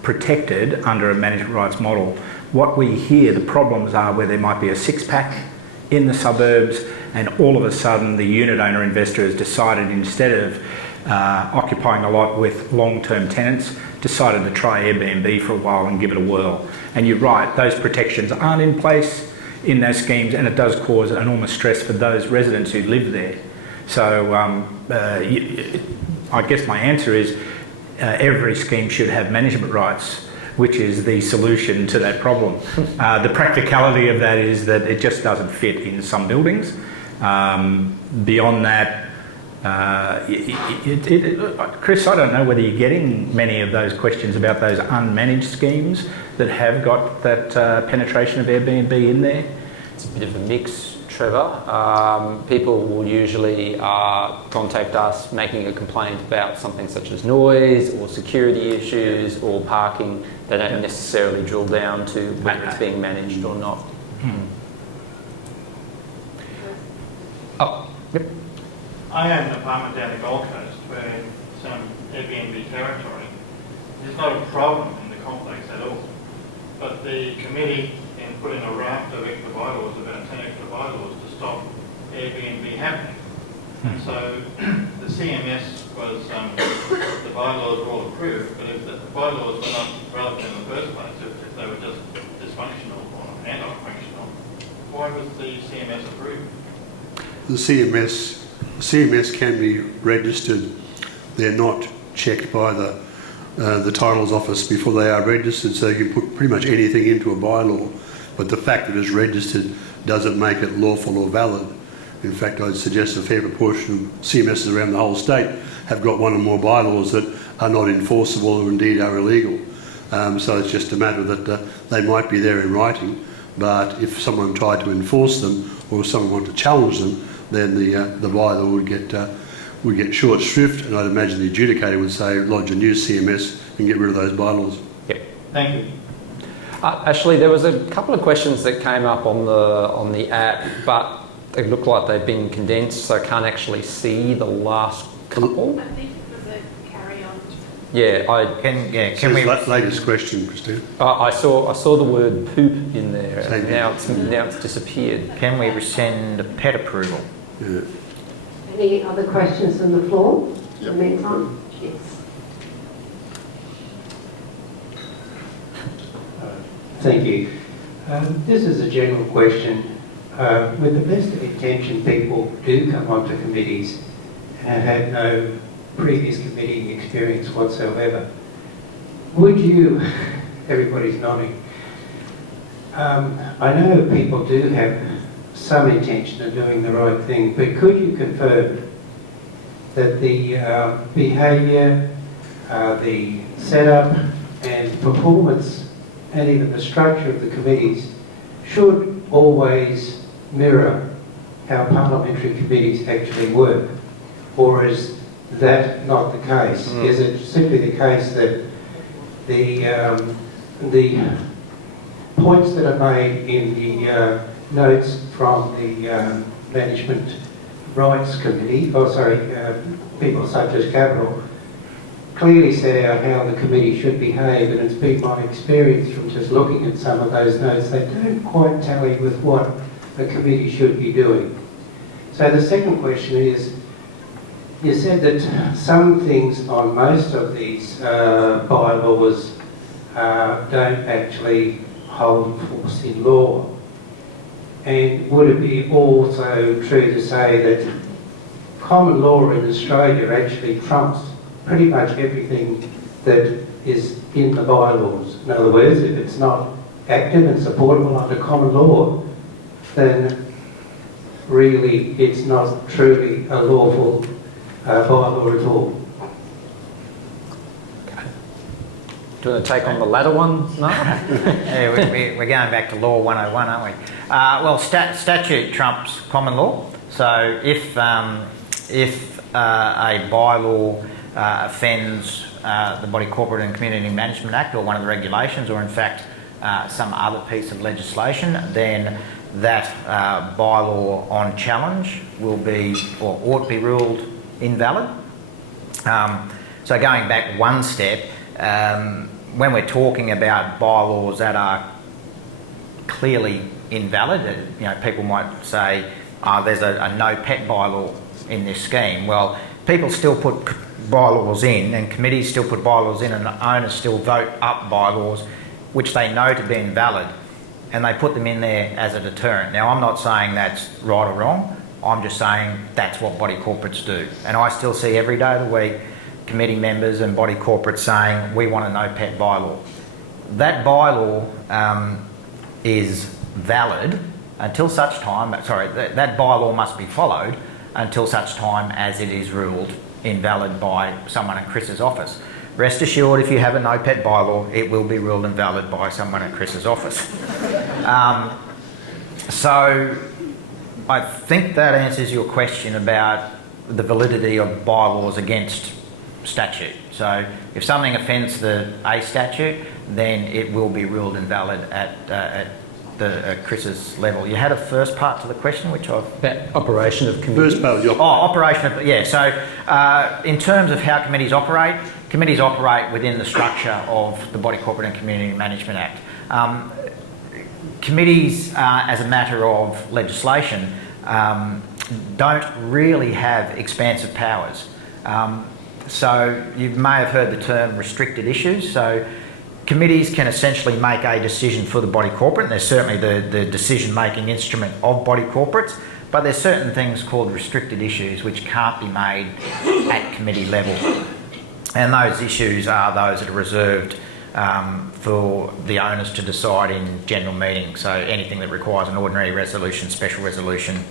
protected under a management rights model. What we hear the problems are where there might be a six-pack in the suburbs, and all of a sudden the unit owner investor has decided, instead of occupying a lot with long-term tenants, decided to try Airbnb for a while and give it a whirl. And you're right, those protections aren't in place in those schemes, and it does cause enormous stress for those residents who live there. So I guess my answer is every scheme should have management rights, which is the solution to that problem. The practicality of that is that it just doesn't fit in some buildings. Beyond that, Chris, I don't know whether you're getting many of those questions about those unmanaged schemes that have got that penetration of Airbnb in there. It's a bit of a mix, Trevor. People will usually contact us making a complaint about something such as noise or security issues or parking. They don't necessarily drill down to whether it's being managed or not. Oh, yep. I own an apartment down the Gold Coast where some Airbnb territory. There's not a problem in the complex at all. But the committee then put in a raft of extra bylaws, about 10 extra bylaws, to stop Airbnb happening. And so the CMS was, the bylaws were all approved, but if the bylaws were not relevant in the first place, if they were just dysfunctional or anti-functional, why was the CMS approved? The CMS can be registered. They're not checked by the titles office before they are registered, so you can put pretty much anything into a bylaw, but the fact that it's registered doesn't make it lawful or valid. In fact, I'd suggest a fair proportion of CMSs around the whole state have got one or more bylaws that are not enforceable or indeed are illegal. So it's just a matter that they might be there in writing, but if someone tried to enforce them or if someone wanted to challenge them, then the bylaw would get short shrift, and I'd imagine the adjudicator would say lodge a new CMS and get rid of those bylaws. Yep. Thank you. Actually, there was a couple of questions that came up on the app, but they look like they've been condensed, so I can't actually see the last couple. I think it was a carry-on. Yeah, Can we? Latest question, Christine. I saw the word poop in there. Same here. Now it's disappeared. Can we rescind pet approval? Yeah. Any other questions from the floor? In the meantime? Yes. Thank you. This is a general question. With the best of intention, people do come onto committees and have no previous committee experience whatsoever. Would you, everybody's nodding, I know people do have some intention of doing the right thing, but could you confirm that the behaviour, the setup and performance and even the structure of the committees should always mirror how parliamentary committees actually work? Or is that not the case? Is it simply the case that the points that are made in the notes from the Management Rights Committee, people such as Capital, clearly set out how the committee should behave, and it's been my experience from just looking at some of those notes, they don't quite tally with what a committee should be doing. So the second question is, you said that some things on most of these bylaws don't actually hold force in law. And would it be also true to say that common law in Australia actually trumps pretty much everything that is in the bylaws? In other words, if it's not acted and supportable under common law, then really it's not truly a lawful bylaw at all. Do you want to take on the latter one? No? Yeah, we're going back to Law 101, aren't we? Well, statute trumps common law. So if a bylaw offends the Body Corporate and Community Management Act or one of the regulations, or in fact some other piece of legislation, then that bylaw on challenge will be, or ought to be, ruled invalid. So going back one step, when we're talking about bylaws that are clearly invalid. People might say, there's a no pet bylaw in this scheme. Well, people still put bylaws in, and committees still put bylaws in, and owners still vote up bylaws which they know to be invalid, and they put them in there as a deterrent. Now, I'm not saying that's right or wrong. I'm just saying that's what body corporates do. And I still see every day of the week committee members and body corporates saying, we want a no pet bylaw. That bylaw is valid until such time, that bylaw must be followed until such time as it is ruled invalid by someone in Chris's office. Rest assured, if you have a no pet bylaw, it will be ruled invalid by someone in Chris's office. So I think that answers your question about the validity of bylaws against statute. So if something offends the A statute, then it will be ruled invalid at Chris's level. You had a first part to the question, which I've... About operation of committees. First part was your... operation of... Yeah, so in terms of how committees operate within the structure of the Body Corporate and Community Management Act. Committees, as a matter of legislation, don't really have expansive powers. So you may have heard the term restricted issues. So committees can essentially make a decision for the body corporate, and they're certainly the decision-making instrument of body corporates, but there's certain things called restricted issues which can't be made at committee level. And those issues are those that are reserved for the owners to decide in general meetings. So anything that requires an ordinary resolution, special resolution,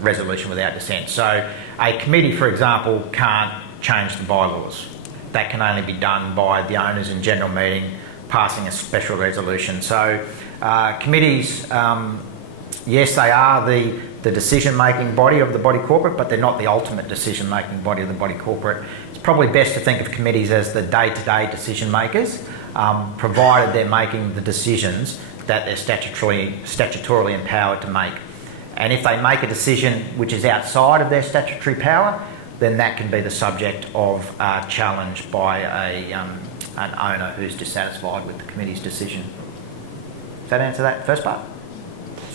resolution without dissent. So a committee, for example, can't change the bylaws. That can only be done by the owners in general meeting passing a special resolution. So committees, yes, they are the decision-making body of the body corporate, but they're not the ultimate decision-making body of the body corporate. It's probably best to think of committees as the day-to-day decision makers, provided they're making the decisions that they're statutorily empowered to make. And if they make a decision which is outside of their statutory power, then that can be the subject of challenge by an owner who's dissatisfied with the committee's decision. Does that answer that first part?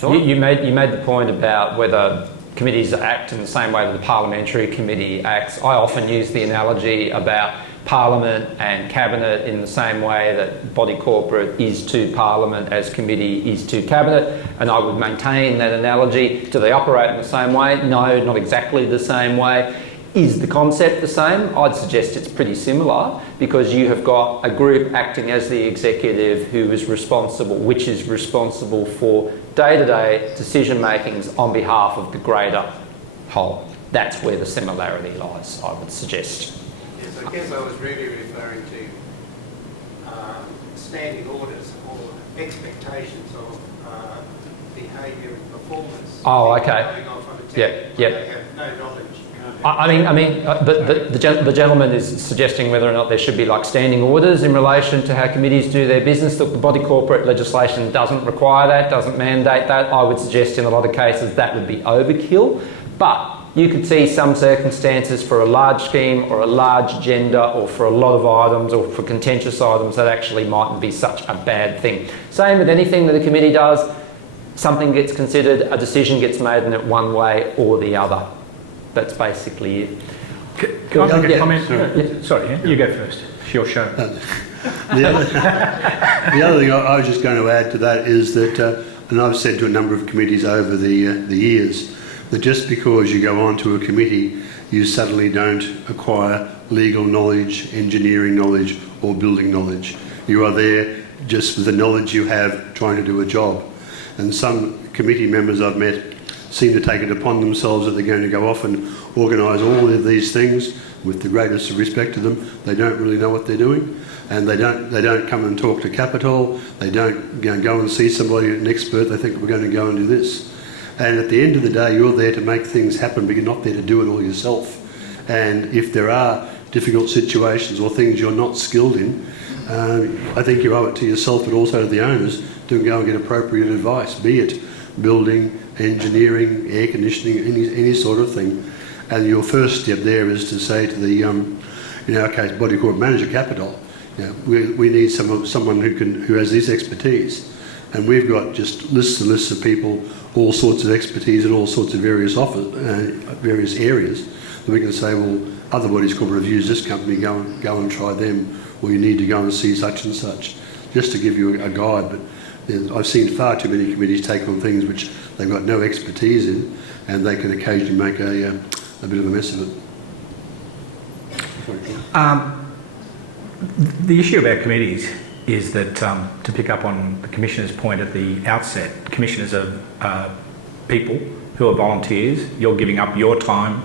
You made the point about whether committees act in the same way that the parliamentary committee acts. I often use the analogy about Parliament and Cabinet in the same way that body corporate is to Parliament as committee is to Cabinet, and I would maintain that analogy. Do they operate in the same way? No, not exactly the same way. Is the concept the same? I'd suggest it's pretty similar, because you have got a group acting as the executive who is responsible for day-to-day decision makings on behalf of the greater whole. That's where the similarity lies, I would suggest. Yes, I guess I was really referring to standing orders or expectations of behaviour and performance. Oh, okay. Going off on a Yeah. they have no knowledge. The gentleman is suggesting whether or not there should be like standing orders in relation to how committees do their business. Look, the body corporate legislation doesn't require that, doesn't mandate that. I would suggest in a lot of cases that would be overkill, but you could see some circumstances for a large scheme or a large agenda or for a lot of items or for contentious items that actually mightn't be such a bad thing. Same with anything that a committee does. Something gets considered, a decision gets made in it one way or the other. That's basically it. Can I make a comment? Sorry, you go first. It's your show. The other thing I was just going to add to that is that, and I've said to a number of committees over the years, that just because you go onto a committee, you suddenly don't acquire legal knowledge, engineering knowledge, or building knowledge. You are there just with the knowledge you have trying to do a job. And some committee members I've met seem to take it upon themselves that they're going to go off and organise all of these things with the greatest respect to them. They don't really know what they're doing, and they don't come and talk to Capitol. They don't go and see somebody, an expert. They think we're going to go and do this. And at the end of the day, you're there to make things happen, but you're not there to do it all yourself. And if there are difficult situations or things you're not skilled in, I think you owe it to yourself, but also to the owners, to go and get appropriate advice, be it building, engineering, air conditioning, any sort of thing. And your first step there is to say to the, in our case, body corporate manager Capitol, we need someone who has this expertise. And we've got just lists and lists of people, all sorts of expertise in all sorts of various areas, that we can say, well, other bodies corporate have used this company, go and try them, or you need to go and see such and such, just to give you a guide. But I've seen far too many committees take on things which they've got no expertise in, and they can occasionally make a bit of a mess of it. The issue about committees is that, to pick up on the Commissioner's point at the outset, Commissioners are people who are volunteers. You're giving up your time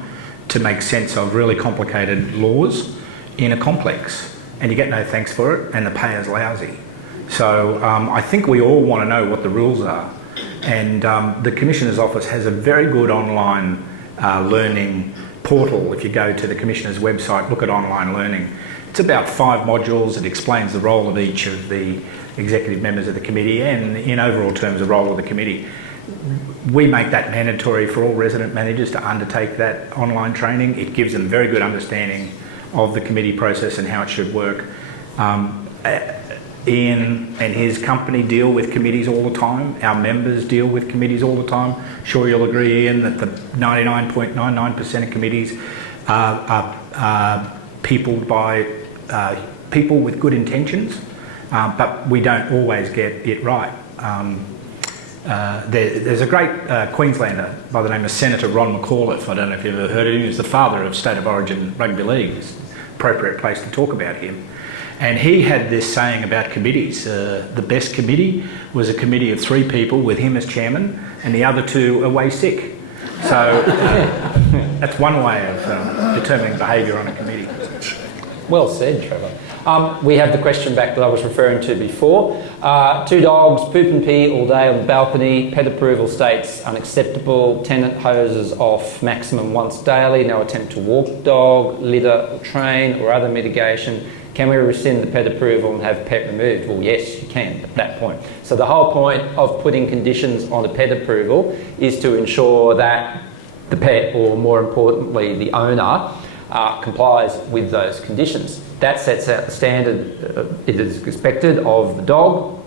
to make sense of really complicated laws in a complex, and you get no thanks for it, and the pay is lousy. So I think we all want to know what the rules are, and the Commissioner's Office has a very good online learning portal. If you go to the Commissioner's website, look at online learning. It's about 5 modules. It explains the role of each of the executive members of the committee and, in overall terms, the role of the committee. We make that mandatory for all resident managers to undertake that online training. It gives them very good understanding of the committee process and how it should work. Ian and his company deal with committees all the time. Our members deal with committees all the time. Sure, you'll agree, Ian, that the 99.99% of committees are peopled by people with good intentions, but we don't always get it right. There's a great Queenslander by the name of Senator Ron McAuliffe. I don't know if you've ever heard of him. He's the father of State of Origin Rugby League. It's an appropriate place to talk about him. And he had this saying about committees. The best committee was a committee of 3 people with him as chairman and the other 2 away sick. So that's one way of determining behaviour on a committee. Well said, Trevor. We have the question back that I was referring to before. 2 dogs poop and pee all day on the balcony. Pet approval states unacceptable. Tenant hoses off maximum once daily. No attempt to walk the dog, litter or train or other mitigation. Can we rescind the pet approval and have pet removed? Well, yes, you can at that point. So the whole point of putting conditions on a pet approval is to ensure that the pet, or more importantly, the owner, complies with those conditions. That sets out the standard it is expected of the dog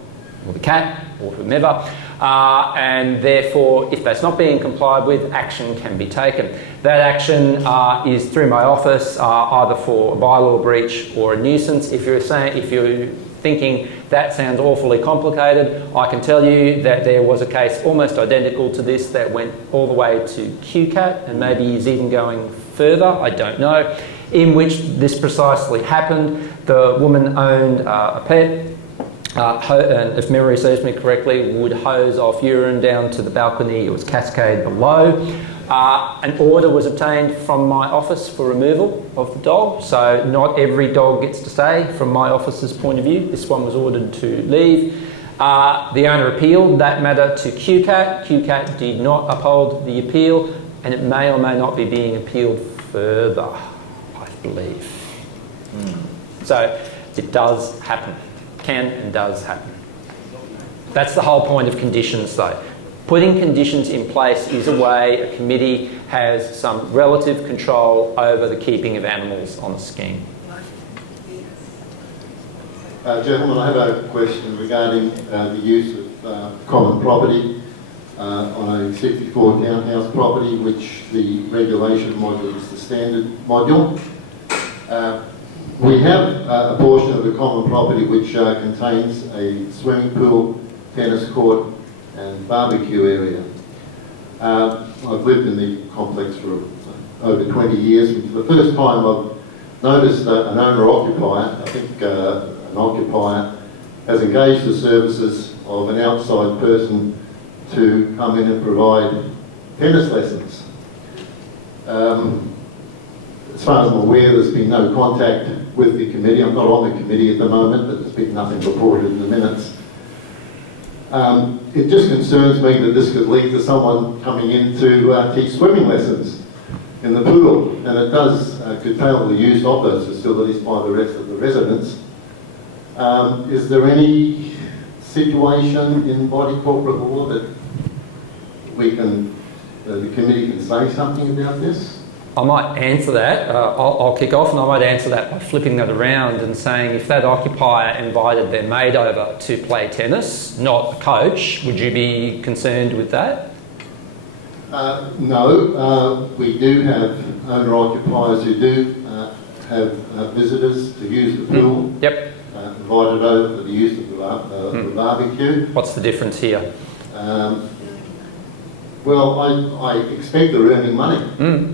or the cat or whomever, and therefore if that's not being complied with, action can be taken. That action is through my office, either for a bylaw breach or a nuisance. If you're thinking that sounds awfully complicated, I can tell you that there was a case almost identical to this that went all the way to QCAT, and maybe is even going further, I don't know, in which this precisely happened. The woman owned a pet, and if memory serves me correctly, would hose off urine down to the balcony. It was cascade below. An order was obtained from my office for removal of the dog, so not every dog gets to stay from my office's point of view. This one was ordered to leave. The owner appealed that matter to QCAT. QCAT did not uphold the appeal, and it may or may not be being appealed further, I believe. So it does happen. Can and does happen. That's the whole point of conditions, though. Putting conditions in place is a way a committee has some relative control over the keeping of animals on the scheme. Gentlemen, I have a question regarding the use of common property on a 64 townhouse property, which the regulation module is the standard module. We have a portion of the common property which contains a swimming pool, tennis court and barbecue area. I've lived in the complex for over 20 years, and for the first time I've noticed that an owner-occupier, I think an occupier, has engaged the services of an outside person to come in and provide tennis lessons. As far as I'm aware, there's been no contact with the committee. I'm not on the committee at the moment, but there's been nothing reported in the minutes. It just concerns me that this could lead to someone coming in to teach swimming lessons in the pool, and it does curtail the use of those facilities by the rest of the residents. Is there any situation in body corporate law that we can, the committee can say something about this? I might answer that. I'll kick off, and I might answer that by flipping that around and saying if that occupier invited their maid over to play tennis, not a coach, would you be concerned with that? No, we do have owner-occupiers who do have visitors to use the pool. Yep. Invited over for the use of the barbecue. What's the difference here? Well, I expect they're earning money.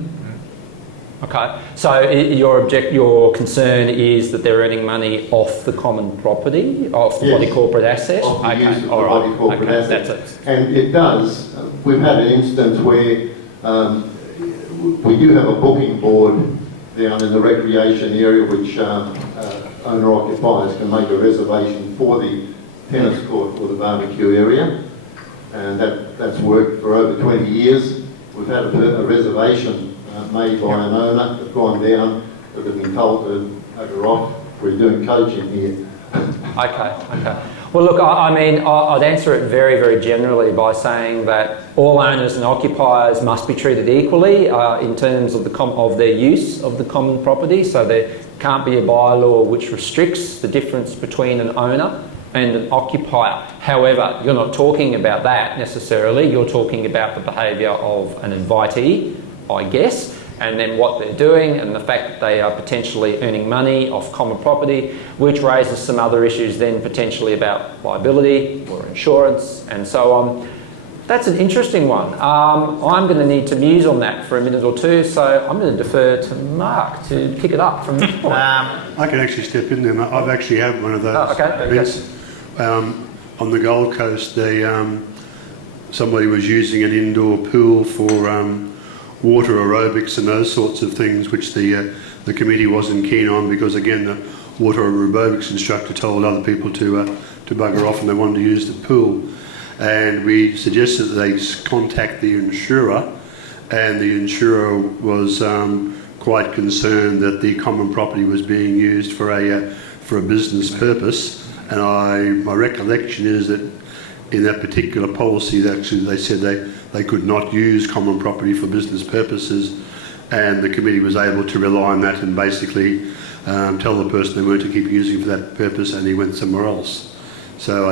Okay, so your concern is that they're earning money off the common property, off the body corporate asset? Off the use of the body corporate asset. That's it. And it does. We've had an instance where we do have a booking board down in the recreation area which owner-occupiers can make a reservation for the tennis court or the barbecue area. And that's worked for over 20 years. We've had a reservation made by an owner that's gone down, that they've been told to bugger off. We're doing coaching here. Okay. Well, look, I mean, I'd answer it very, very generally by saying that all owners and occupiers must be treated equally in terms of their use of the common property. So there can't be a bylaw which restricts the difference between an owner and an occupier. However, you're not talking about that necessarily. You're talking about the behaviour of an invitee, I guess, and then what they're doing and the fact that they are potentially earning money off common property, which raises some other issues then potentially about liability or insurance and so on. That's an interesting one. I'm going to need to muse on that for a minute or two, so I'm going to defer to Mark to pick it up from this point. I can actually step in there. I've actually had one of those events. On the Gold Coast, somebody was using an indoor pool for water aerobics and those sorts of things, which the committee wasn't keen on because, again, the water aerobics instructor told other people to bugger off and they wanted to use the pool. And we suggested that they contact the insurer, and the insurer was quite concerned that the common property was being used for a business purpose. And my recollection is that in that particular policy, they said they could not use common property for business purposes, and the committee was able to rely on that and basically tell the person they weren't to keep using it for that purpose, and he went somewhere else. So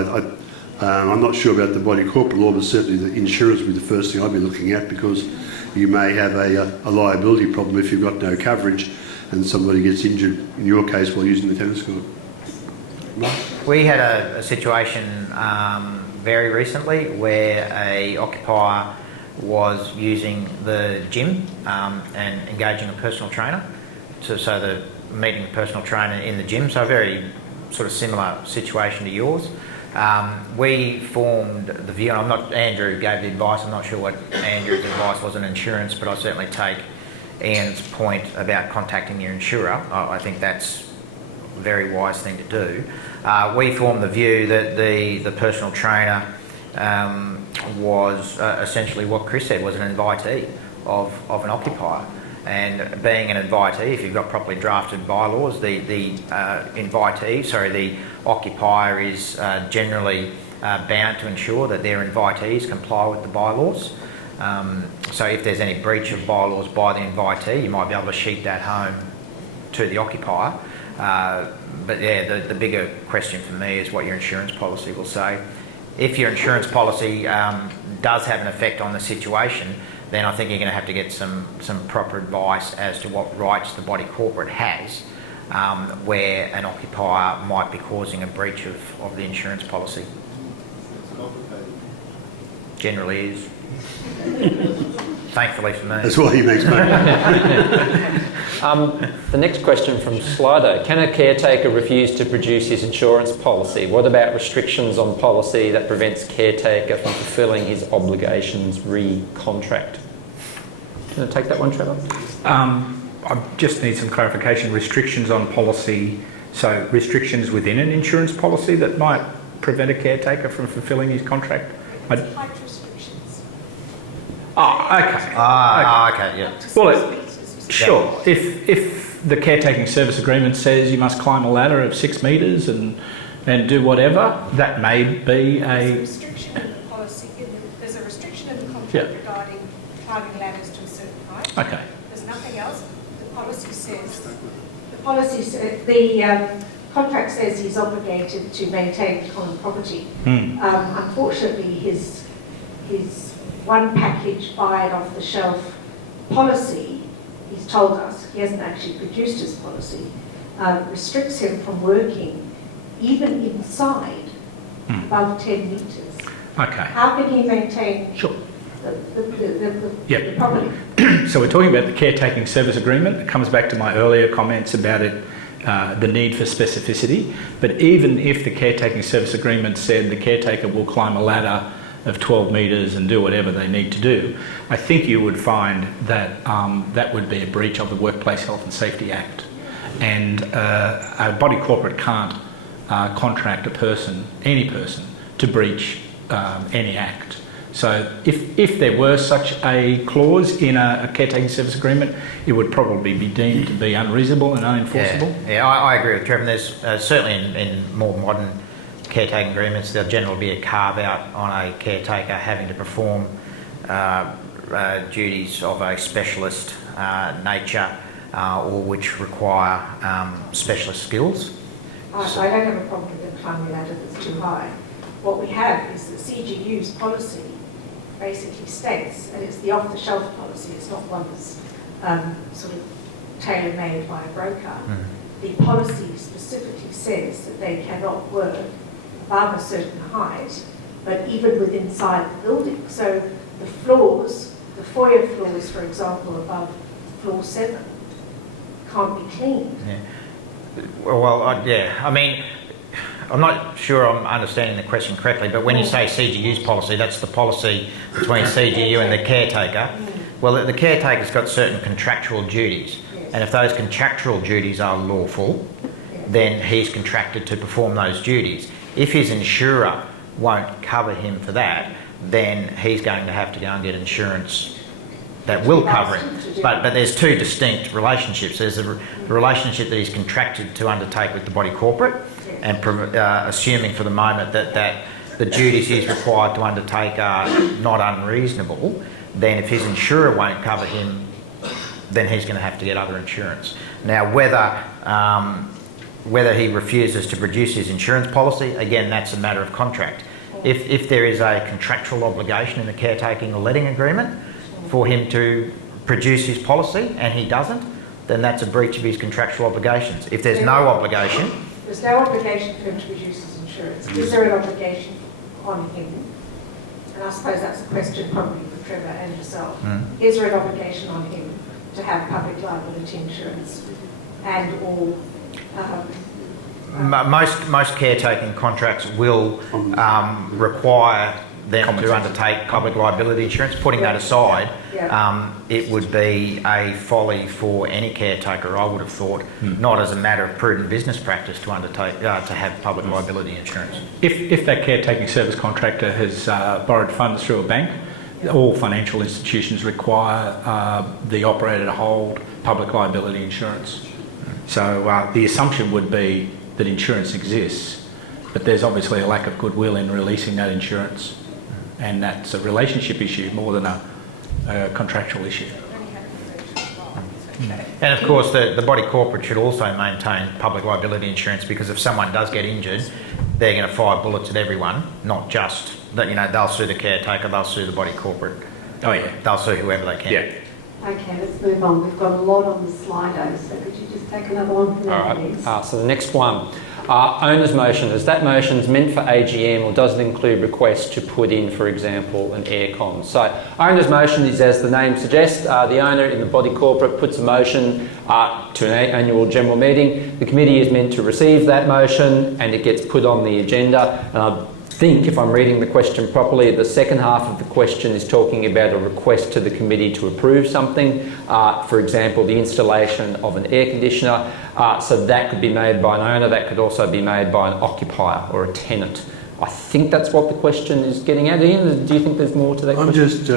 I'm not sure about the body corporate law, but certainly the insurance would be the first thing I'd be looking at, because you may have a liability problem if you've got no coverage and somebody gets injured, in your case, while using the tennis court. We had a situation very recently where a occupier was using the gym and engaging a personal trainer. So the meeting a personal trainer in the gym, so a very sort of similar situation to yours. We formed the view, and Andrew gave the advice, I'm not sure what Andrew's advice was on insurance, but I certainly take Ian's point about contacting your insurer. I think that's a very wise thing to do. We formed the view that the personal trainer was essentially what Chris said, was an invitee of an occupier. And being an invitee, if you've got properly drafted bylaws, the occupier is generally bound to ensure that their invitees comply with the bylaws. So if there's any breach of bylaws by the invitee, you might be able to sheet that home to the occupier. But yeah, the bigger question for me is what your insurance policy will say. If your insurance policy does have an effect on the situation, then I think you're going to have to get some proper advice as to what rights the body corporate has, where an occupier might be causing a breach of the insurance policy. It's complicated. Generally is. Thankfully for me. That's why he makes money. The next question from Slido. Can a caretaker refuse to produce his insurance policy? What about restrictions on policy that prevents caretaker from fulfilling his obligations re-contract? Can I take that one, Trevor? I just need some clarification. Restrictions on policy, so restrictions within an insurance policy that might prevent a caretaker from fulfilling his contract? Height restrictions. Okay, yeah. Well, sure. If the caretaking service agreement says you must climb a ladder of 6 metres and do whatever, that may be There's a restriction in the policy. There's a restriction in the contract regarding climbing ladders to to a certain height. Okay. There's nothing else. The policy says, the contract says he's obligated to maintain common property. Unfortunately, his one package buy it off the shelf policy, he's told us, he hasn't actually produced his policy, restricts him from working even inside above 10 metres. Okay. How can he maintain Sure. the property? So we're talking about the caretaking service agreement. It comes back to my earlier comments about it, the need for specificity. But even if the caretaking service agreement said the caretaker will climb a ladder of 12 metres and do whatever they need to do, I think you would find that that would be a breach of the Workplace Health and Safety Act. And a body corporate can't contract a person, any person, to breach any act. So if there were such a clause in a caretaking service agreement, it would probably be deemed to be unreasonable and unenforceable. Yeah, I agree with Trevor. There's certainly in more modern caretaking agreements, there'll generally be a carve-out on a caretaker having to perform duties of a specialist nature or which require specialist skills. I don't have a problem with them climbing ladder that's too high. What we have is that CGU's policy basically states, and it's the off-the-shelf policy, it's not one that's sort of tailor-made by a broker. The policy specifically says that they cannot work above a certain height, but even within inside the building. So the floors, the foyer floors, for example, above floor 7, can't be cleaned. Yeah. Well, yeah. I mean, I'm not sure I'm understanding the question correctly, but when you say CGU's policy, that's the policy between CGU and the caretaker. Well, the caretaker's got certain contractual duties, and if those contractual duties are lawful, then he's contracted to perform those duties. If his insurer won't cover him for that, then he's going to have to go and get insurance that will cover him. But there's two distinct relationships. There's the relationship that he's contracted to undertake with the body corporate, and assuming for the moment that the duties he's required to undertake are not unreasonable, then if his insurer won't cover him, then he's going to have to get other insurance. Now, whether he refuses to produce his insurance policy, again, that's a matter of contract. If there is a contractual obligation in the caretaking or letting agreement for him to produce his policy and he doesn't, then that's a breach of his contractual obligations. If there's no obligation... There's no obligation for him to produce his insurance. Is there an obligation on him? And I suppose that's a question probably for Trevor and yourself. Is there an obligation on him to have public liability insurance and all... Most caretaking contracts will require them to undertake public liability insurance. Putting that aside, it would be a folly for any caretaker, I would have thought, not as a matter of prudent business practice to undertake to have public liability insurance. If that caretaking service contractor has borrowed funds through a bank, all financial institutions require the operator to hold public liability insurance. So the assumption would be that insurance exists, but there's obviously a lack of goodwill in releasing that insurance, and that's a relationship issue more than a contractual issue. And of course the body corporate should also maintain public liability insurance, because if someone does get injured, they're going to fire bullets at everyone, not just that, you know, they'll sue the caretaker, they'll sue the body corporate. Oh yeah. They'll sue whoever they can. Yeah. Okay, let's move on. We've got a lot on the Slido, so could you just take another one from there, please? So the next one, owner's motion. Is that motion meant for AGM, or does it include requests to put in, for example, an aircon? So owner's motion is, as the name suggests, the owner in the body corporate puts a motion to an annual general meeting. The committee is meant to receive that motion and it gets put on the agenda. And I think, if I'm reading the question properly, the second half of the question is talking about a request to the committee to approve something, for example, the installation of an air conditioner. So that could be made by an owner, that could also be made by an occupier or a tenant. I think that's what the question is getting at. Ian, do you think there's more to that question? I'm just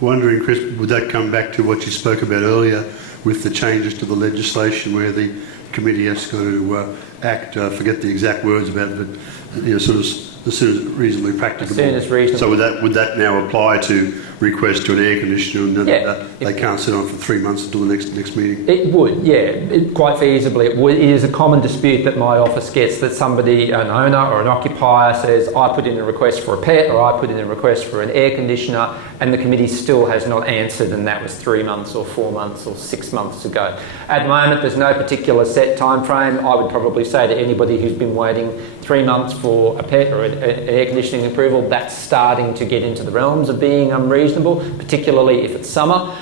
wondering, Chris, would that come back to what you spoke about earlier with the changes to the legislation where the committee has got to act, forget the exact words about it, but, you know, sort of as soon as reasonably practicable. As soon as reasonably. So would that now apply to request to an air conditioner and then Yeah. they can't sit on for 3 months until the next meeting? It would, yeah. Quite feasibly, it would. It is a common dispute that my office gets, that somebody, an owner or an occupier, says, I put in a request for a pet, or I put in a request for an air conditioner, and the committee still has not answered, and that was 3 months or 4 months or 6 months ago. At the moment, there's no particular set time frame. I would probably say to anybody who's been waiting 3 months for a pet or an air conditioning approval, that's starting to get into the realms of being unreasonable, particularly if it's summer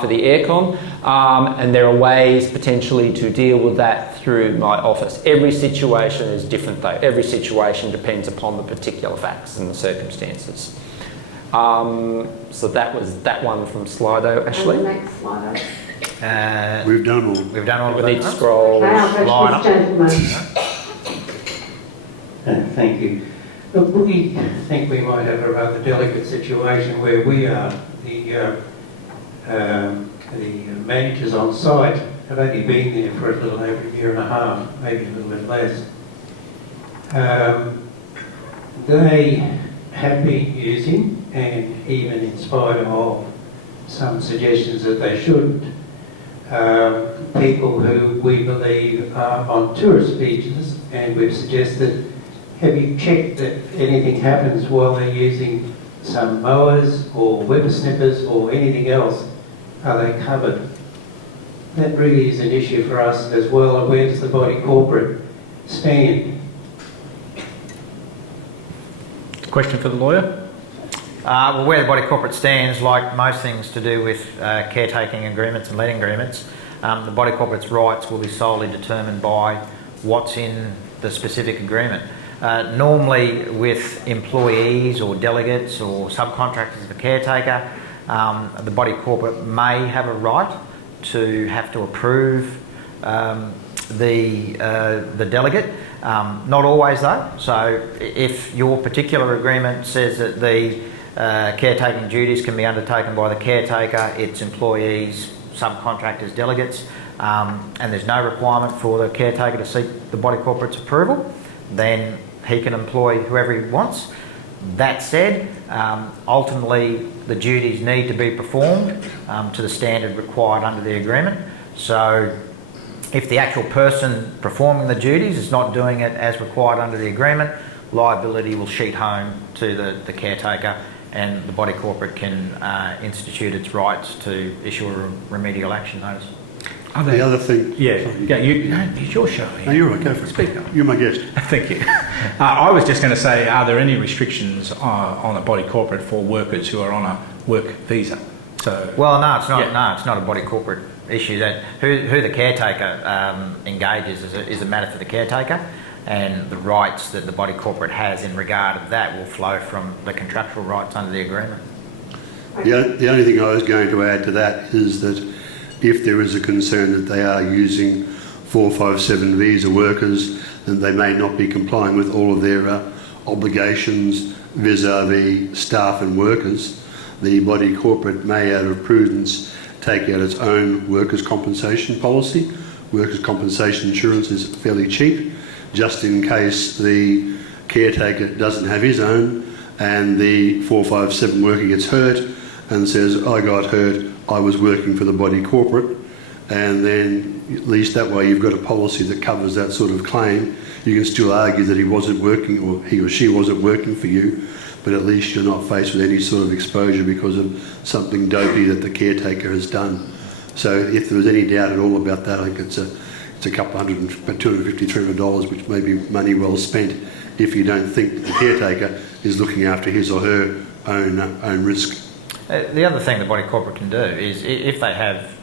for the aircon, and there are ways potentially to deal with that through my office. Every situation is different though. Every situation depends upon the particular facts and the circumstances. So that was that one from Slido, Ashley. And the next slide. We've done all. We've done all We of need to that. scroll. Now, line up. gentlemen. Thank you. Look, we think we might have a rather delicate situation where we are, the managers on site have only been there for a little over a year and a half, maybe a little bit less. They have been using, and even in spite of some suggestions that they shouldn't, people who we believe are on tourist visas, and we've suggested, have you checked that if anything happens while they're using some mowers or whippersnippers or anything else, are they covered? That really is an issue for us as well, and where does the body corporate stand? Question for the lawyer? Well, where the body corporate stands, like most things to do with caretaking agreements and letting agreements, the body corporate's rights will be solely determined by what's in the specific agreement. Normally with employees or delegates or subcontractors of a caretaker, the body corporate may have a right to have to approve the delegate. Not always though. So if your particular agreement says that the caretaking duties can be undertaken by the caretaker, its employees, subcontractors, delegates, and there's no requirement for the caretaker to seek the body corporate's approval, then he can employ whoever he wants. That said, ultimately the duties need to be performed to the standard required under the agreement. So if the actual person performing the duties is not doing it as required under the agreement, liability will sheet home to the caretaker, and the body corporate can institute its rights to issue a remedial action notice. The other thing... Yeah, it's your show. No, you're right, go for it. Speak up. You're my guest. Thank you. I was just going to say, are there any restrictions on a body corporate for workers who are on a work visa? So, well, no, it's not. Yeah. No, it's not a body corporate issue. That who the caretaker engages is a matter for the caretaker, and the rights that the body corporate has in regard to that will flow from the contractual rights under the agreement. The only thing I was going to add to that is that if there is a concern that they are using 457 visa workers, then they may not be complying with all of their obligations vis-a-vis staff and workers. The body corporate may, out of prudence, take out its own workers' compensation policy. Workers' compensation insurance is fairly cheap, just in case the caretaker doesn't have his own and the 457 worker gets hurt and says, I got hurt, I was working for the body corporate, and then at least that way you've got a policy that covers that sort of claim. You can still argue that he wasn't working, or he or she wasn't working for you, but at least you're not faced with any sort of exposure because of something dopey that the caretaker has done. So if there was any doubt at all about that, I think it's a couple $250, $300, which may be money well spent if you don't think the caretaker is looking after his or her own risk. The other thing the body corporate can do is, if they have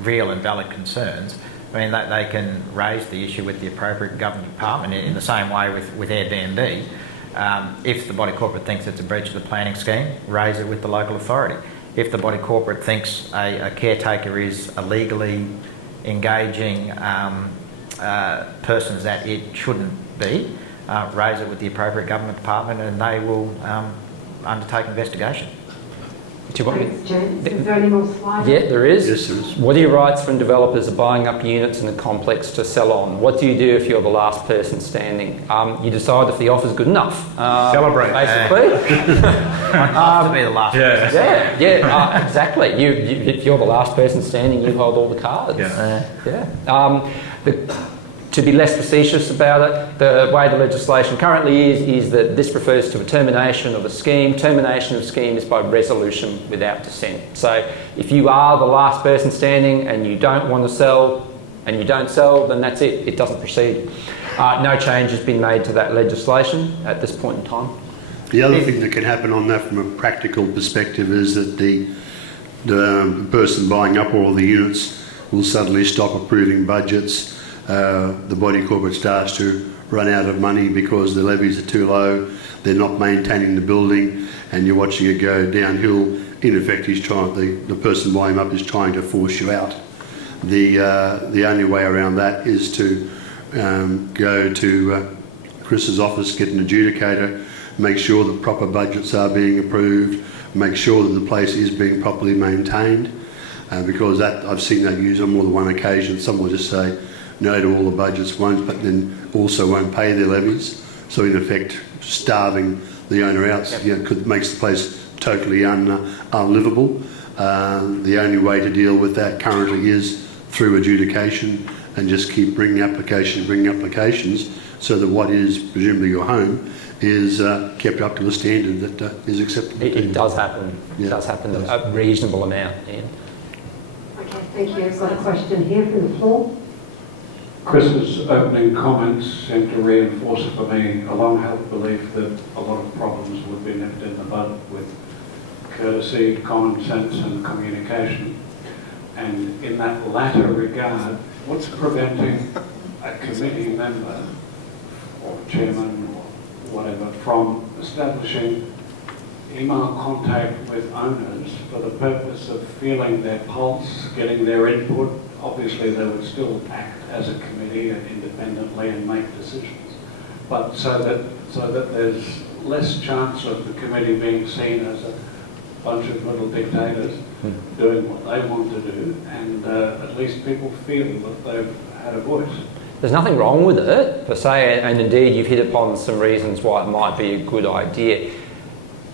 real and valid concerns, I mean, they can raise the issue with the appropriate government department in the same way with Airbnb. If the body corporate thinks it's a breach of the planning scheme, raise it with the local authority. If the body corporate thinks a caretaker is illegally engaging persons that it shouldn't be, raise it with the appropriate government department, and they will undertake investigation. Do you want me? Thanks, James. Is there any more slides? Yeah, there is. Yes, there is. What are your rights when developers are buying up units in a complex to sell on? What do you do if you're the last person standing? You decide if the offer's good enough. Celebrate. Basically. I'd love to be the last person. Exactly. If you're the last person standing, you hold all the cards. To be less facetious about it, the way the legislation currently is that this refers to a termination of a scheme. Termination of scheme is by resolution without dissent. So if you are the last person standing and you don't want to sell and you don't sell, then that's it. It doesn't proceed. No change has been made to that legislation at this point in time. The other thing that can happen on that from a practical perspective is that the person buying up all the units will suddenly stop approving budgets. The body corporate starts to run out of money because the levies are too low, they're not maintaining the building, and you're watching it go downhill. In effect, the person buying up is trying to force you out. The only way around that is to go to Chris's office, get an adjudicator, make sure that proper budgets are being approved, make sure that the place is being properly maintained, because I've seen that used on more than one occasion. Some will just say no to all the budgets, but then also won't pay their levies. So in effect, starving the owner out makes the place totally unlivable. The only way to deal with that currently is through adjudication, and just keep bringing applications, so that what is presumably your home is kept up to a standard that is acceptable. It does happen. It does happen a reasonable amount. Ian. Okay, thank you. I've got a question here from the floor. Chris's opening comments seem to reinforce for me a long-held belief that a lot of problems would be nipped in the bud with courtesy, common sense and communication. And in that latter regard, what's preventing a committee member or chairman or whatever from establishing email contact with owners for the purpose of feeling their pulse, getting their input? Obviously they would still act as a committee and independently and make decisions, but so that there's less chance of the committee being seen as a bunch of little dictators doing what they want to do, and at least people feel that they've had a voice. There's nothing wrong with it per se, and indeed you've hit upon some reasons why it might be a good idea.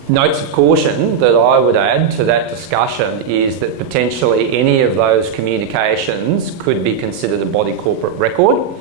Notes of caution that I would add to that discussion is that potentially any of those communications could be considered a body corporate record.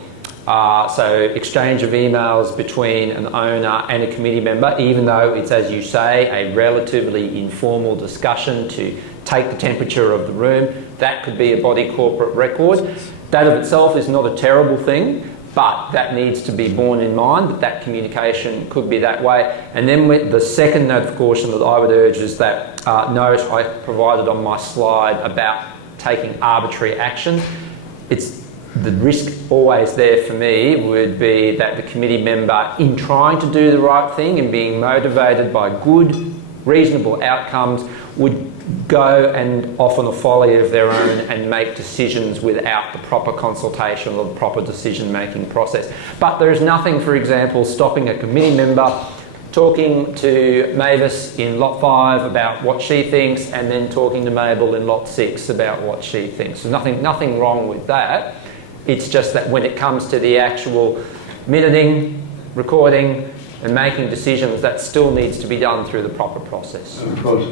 So exchange of emails between an owner and a committee member, even though it's, as you say, a relatively informal discussion to take the temperature of the room, that could be a body corporate record. That of itself is not a terrible thing, but that needs to be borne in mind that communication could be that way. And then with the second note of caution that I would urge is that note I provided on my slide about taking arbitrary action. It's the risk always there for me would be that the committee member, in trying to do the right thing and being motivated by good, reasonable outcomes, would go and off on a folly of their own and make decisions without the proper consultation or the proper decision-making process. But there is nothing, for example, stopping a committee member talking to Mavis in Lot 5 about what she thinks and then talking to Mabel in Lot 6 about what she thinks. There's nothing wrong with that. It's just that when it comes to the actual minuting, recording and making decisions, that still needs to be done through the proper process. And of course,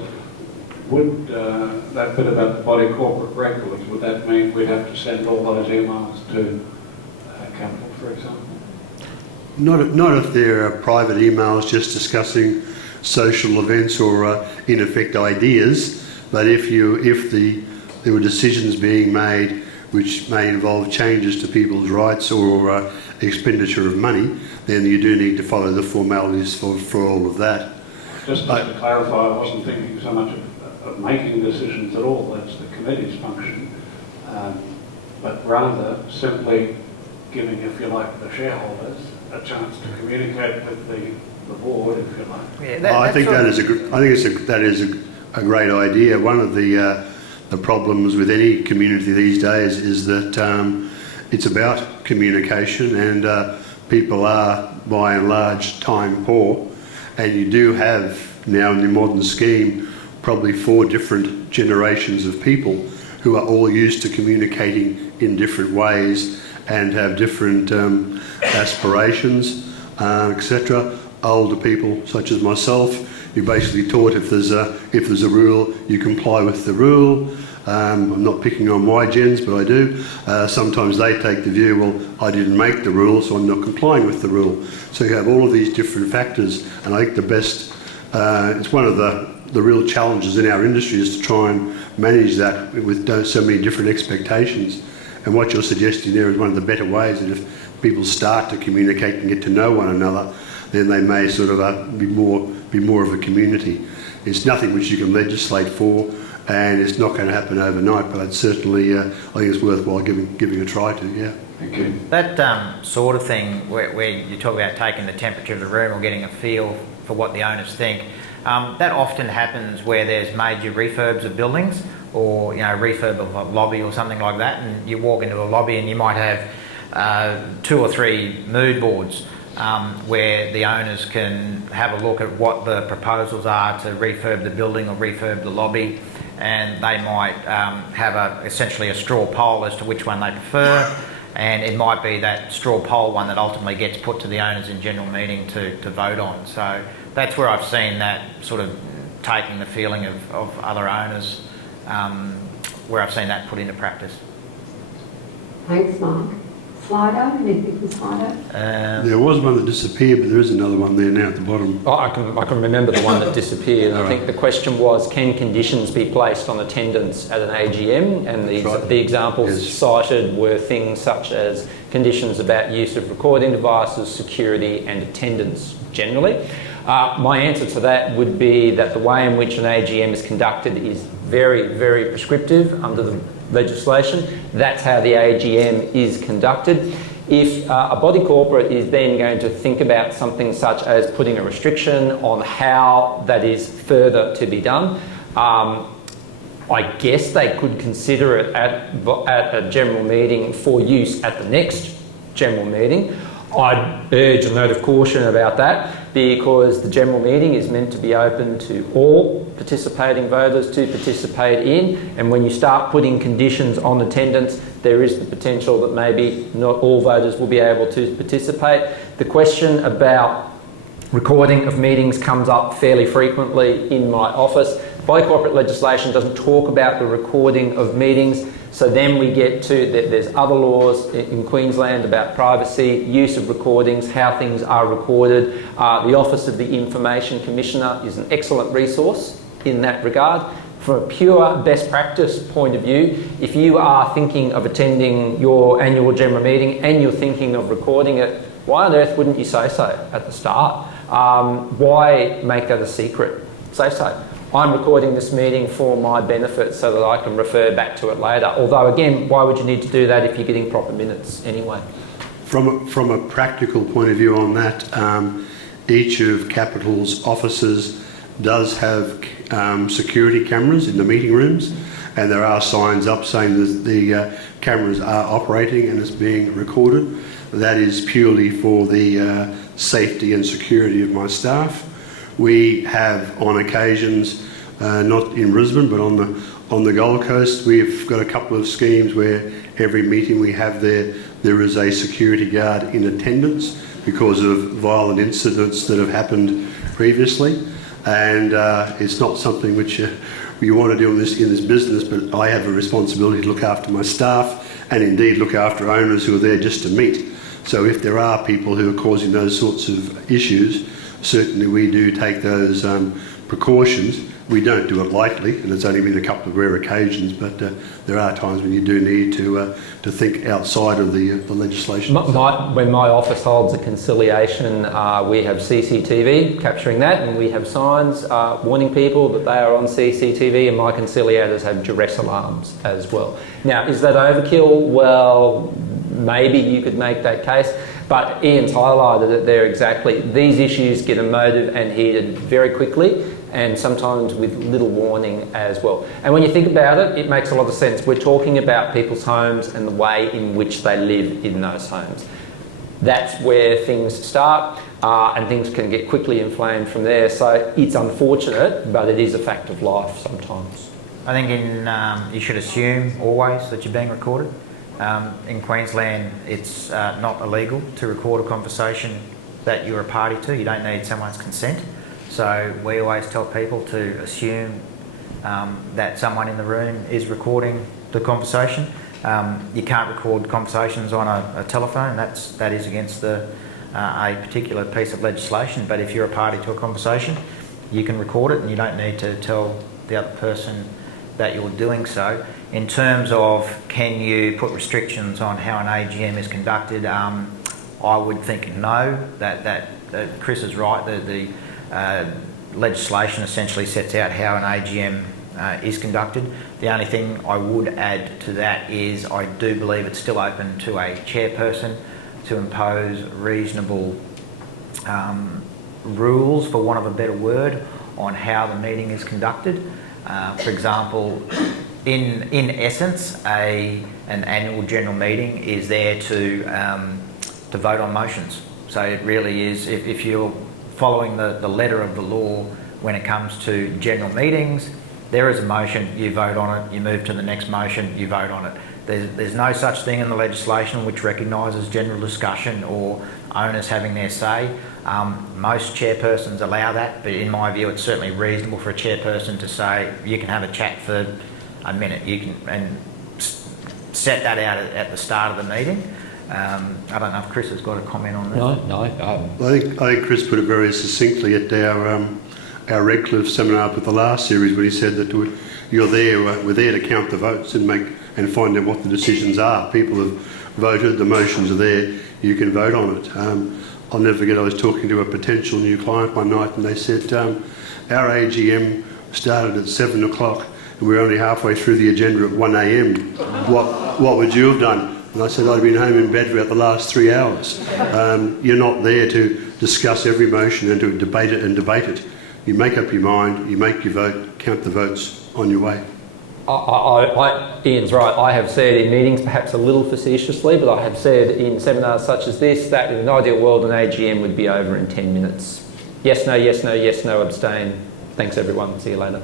would that bit about the body corporate records, would that mean we'd have to send all those emails to Capital, for example? Not if they're private emails just discussing social events or in effect ideas, but if there were decisions being made which may involve changes to people's rights or expenditure of money, then you do need to follow the formalities for all of that. Just to clarify, I wasn't thinking so much of making decisions at all, that's the committee's function, but rather simply giving, if you like, the shareholders a chance to communicate with the board, if you like. Yeah, I think that is a great idea. One of the problems with any community these days is that it's about communication, and people are by and large time poor, and you do have now in the modern scheme probably 4 different generations of people who are all used to communicating in different ways and have different aspirations, etc. Older people, such as myself, you're basically taught if there's a rule, you comply with the rule. I'm not picking on my gens, but I do. Sometimes they take the view, well, I didn't make the rule, so I'm not complying with the rule. So you have all of these different factors, and I think the best, it's one of the real challenges in our industry is to try and manage that with so many different expectations. And what you're suggesting there is one of the better ways, that if people start to communicate and get to know one another, then they may sort of be more of a community. It's nothing which you can legislate for, and it's not going to happen overnight, but it's certainly, I think it's worthwhile giving a try to, yeah. Thank you. That sort of thing where you talk about taking the temperature of the room or getting a feel for what the owners think, that often happens where there's major refurbs of buildings, or refurb of a lobby or something like that, and you walk into a lobby and you might have 2 or 3 mood boards where the owners can have a look at what the proposals are to refurb the building or refurb the lobby, and they might have essentially a straw poll as to which one they prefer, and it might be that straw poll one that ultimately gets put to the owners in general meeting to vote on. So that's where I've seen that sort of taking the feeling of other owners, where I've seen that put into practice. Thanks, Mark. Slido, anything from Slido? There was one that disappeared, but there is another one there now at the bottom. Oh, I can remember the one that disappeared. I think the question was, can conditions be placed on attendance at an AGM? And the examples cited were things such as conditions about use of recording devices, security and attendance generally. My answer to that would be that the way in which an AGM is conducted is very, very prescriptive under the legislation. That's how the AGM is conducted. If a body corporate is then going to think about something such as putting a restriction on how that is further to be done, I guess they could consider it at a general meeting for use at the next general meeting. I'd urge a note of caution about that, because the general meeting is meant to be open to all participating voters to participate in, and when you start putting conditions on attendance, there is the potential that maybe not all voters will be able to participate. The question about recording of meetings comes up fairly frequently in my office. Body corporate legislation doesn't talk about the recording of meetings, so then we get to there's other laws in Queensland about privacy, use of recordings, how things are recorded. The Office of the Information Commissioner is an excellent resource in that regard. From a pure best practice point of view, if you are thinking of attending your annual general meeting and you're thinking of recording it, why on earth wouldn't you say so at the start? Why make that a secret? Say so. I'm recording this meeting for my benefit so that I can refer back to it later. Although, again, why would you need to do that if you're getting proper minutes anyway? From a practical point of view on that, each of Capital's offices does have security cameras in the meeting rooms, and there are signs up saying that the cameras are operating and it's being recorded. That is purely for the safety and security of my staff. We have, on occasions, not in Brisbane, but on the Gold Coast, we've got a couple of schemes where every meeting we have there is a security guard in attendance because of violent incidents that have happened previously. And it's not something which you want to do in this business, but I have a responsibility to look after my staff and indeed look after owners who are there just to meet. So if there are people who are causing those sorts of issues, certainly we do take those precautions. We don't do it lightly, and it's only been a couple of rare occasions, but there are times when you do need to think outside of the legislation. When my office holds a conciliation, we have CCTV capturing that, and we have signs warning people that they are on CCTV, and my conciliators have duress alarms as well. Now, is that overkill? Well, maybe you could make that case. But Ian's highlighted it there exactly. These issues get emotive and heated very quickly, and sometimes with little warning as well. And when you think about it, it makes a lot of sense. We're talking about people's homes and the way in which they live in those homes. That's where things start. and things can get quickly inflamed from there. So it's unfortunate, but it is a fact of life sometimes. I think you should assume always that you're being recorded. In Queensland, it's not illegal to record a conversation that you're a party to. You don't need someone's consent. So we always tell people to assume that someone in the room is recording the conversation. You can't record conversations on a telephone. That is against a particular piece of legislation. But if you're a party to a conversation, you can record it, and you don't need to tell the other person that you're doing so. In terms of can you put restrictions on how an AGM is conducted, I would think no. That Chris is right. The legislation essentially sets out how an AGM is conducted. The only thing I would add to that is I do believe it's still open to a chairperson to impose reasonable rules, for want of a better word, on how the meeting is conducted. For example, in essence, an annual general meeting is there to vote on motions. So it really is, if you're following the letter of the law when it comes to general meetings, there is a motion, you vote on it, you move to the next motion, you vote on it. There's no such thing in the legislation which recognises general discussion or owners having their say. Most chairpersons allow that, but in my view it's certainly reasonable for a chairperson to say you can have a chat for a minute, you can, and set that out at the start of the meeting. I don't know if Chris has got a comment on that. No. I think Chris put it very succinctly at our Redcliffe seminar with the last series, when he said that we're there to count the votes and find out what the decisions are. People have voted, the motions are there, you can vote on it. I'll never forget, I was talking to a potential new client one night, and they said, our AGM started at 7 o'clock and we're only halfway through the agenda at 1 a.m. What would you have done? And I said, I'd been home in bed for about the last 3 hours. You're not there to discuss every motion and to debate it. You make up your mind, you make your vote, count the votes, on your way. Ian's right. I have said in meetings, perhaps a little facetiously, but I have said in seminars such as this that in an ideal world an AGM would be over in 10 minutes. Yes, no, yes, no, yes, no, abstain. Thanks everyone. See you later.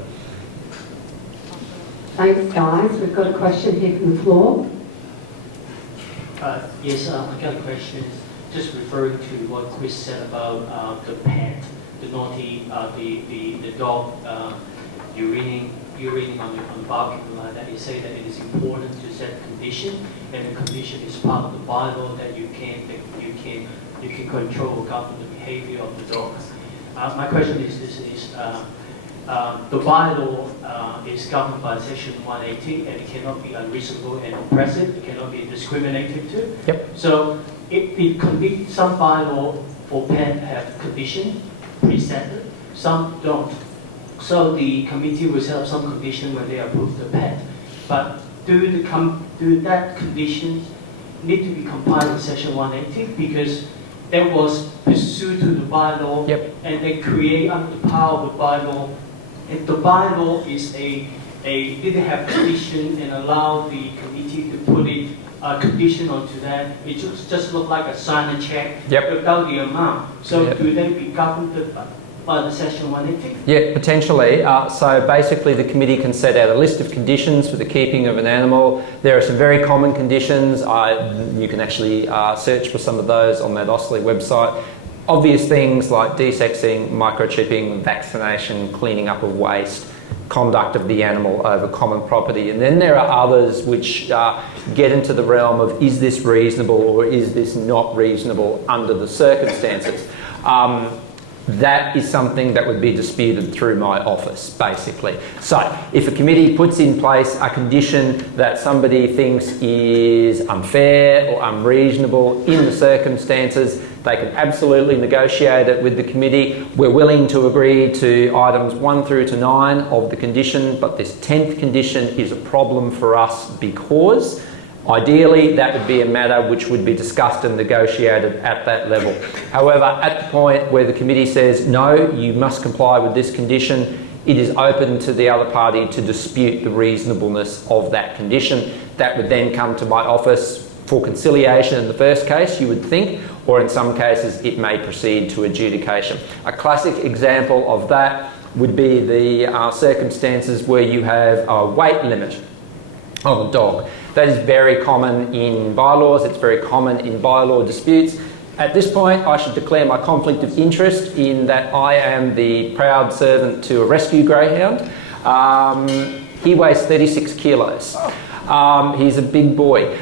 Thanks guys. We've got a question here from the floor. Yes, I got a question. Just referring to what Chris said about the pet, the naughty, the dog urinating on the barbecue like that. You say that it is important to set condition, and the condition is part of the bylaw that you can control or govern the behaviour of the dog. My question is the bylaw is governed by section 180, and it cannot be unreasonable and oppressive. It cannot be discriminative too. Yep. So some bylaw for pet have condition preset, some don't. So the committee will set up some condition when they approve the pet. But do that conditions need to be complied with section 180, because that was pursued to the bylaw, yep, and they create under the power of the bylaw. If the bylaw is didn't have condition and allow the committee to put a condition onto that, it just look like a sign a check, yep, without the amount. So yep, do they be governed by the section 180? Yeah, potentially. So basically the committee can set out a list of conditions for the keeping of an animal. There are some very common conditions. You can actually search for some of those on that Rawnsley website. Obvious things like desexing, microchipping, vaccination, cleaning up of waste, conduct of the animal over common property. And then there are others which get into the realm of, is this reasonable or is this not reasonable under the circumstances? That is something that would be disputed through my office, basically. So if a committee puts in place a condition that somebody thinks is unfair or unreasonable in the circumstances, they can absolutely negotiate it with the committee. We're willing to agree to items 1 through to 9 of the condition, but this 10th condition is a problem for us because ideally, that would be a matter which would be discussed and negotiated at that level. However, at the point where the committee says, no, you must comply with this condition, it is open to the other party to dispute the reasonableness of that condition. That would then come to my office for conciliation in the first case, you would think, or in some cases it may proceed to adjudication. A classic example of that would be the circumstances where you have a weight limit on a dog. That is very common in bylaws, it's very common in bylaw disputes. At this point, I should declare my conflict of interest in that I am the proud servant to a rescue greyhound. He weighs 36 kilos. He's a big boy.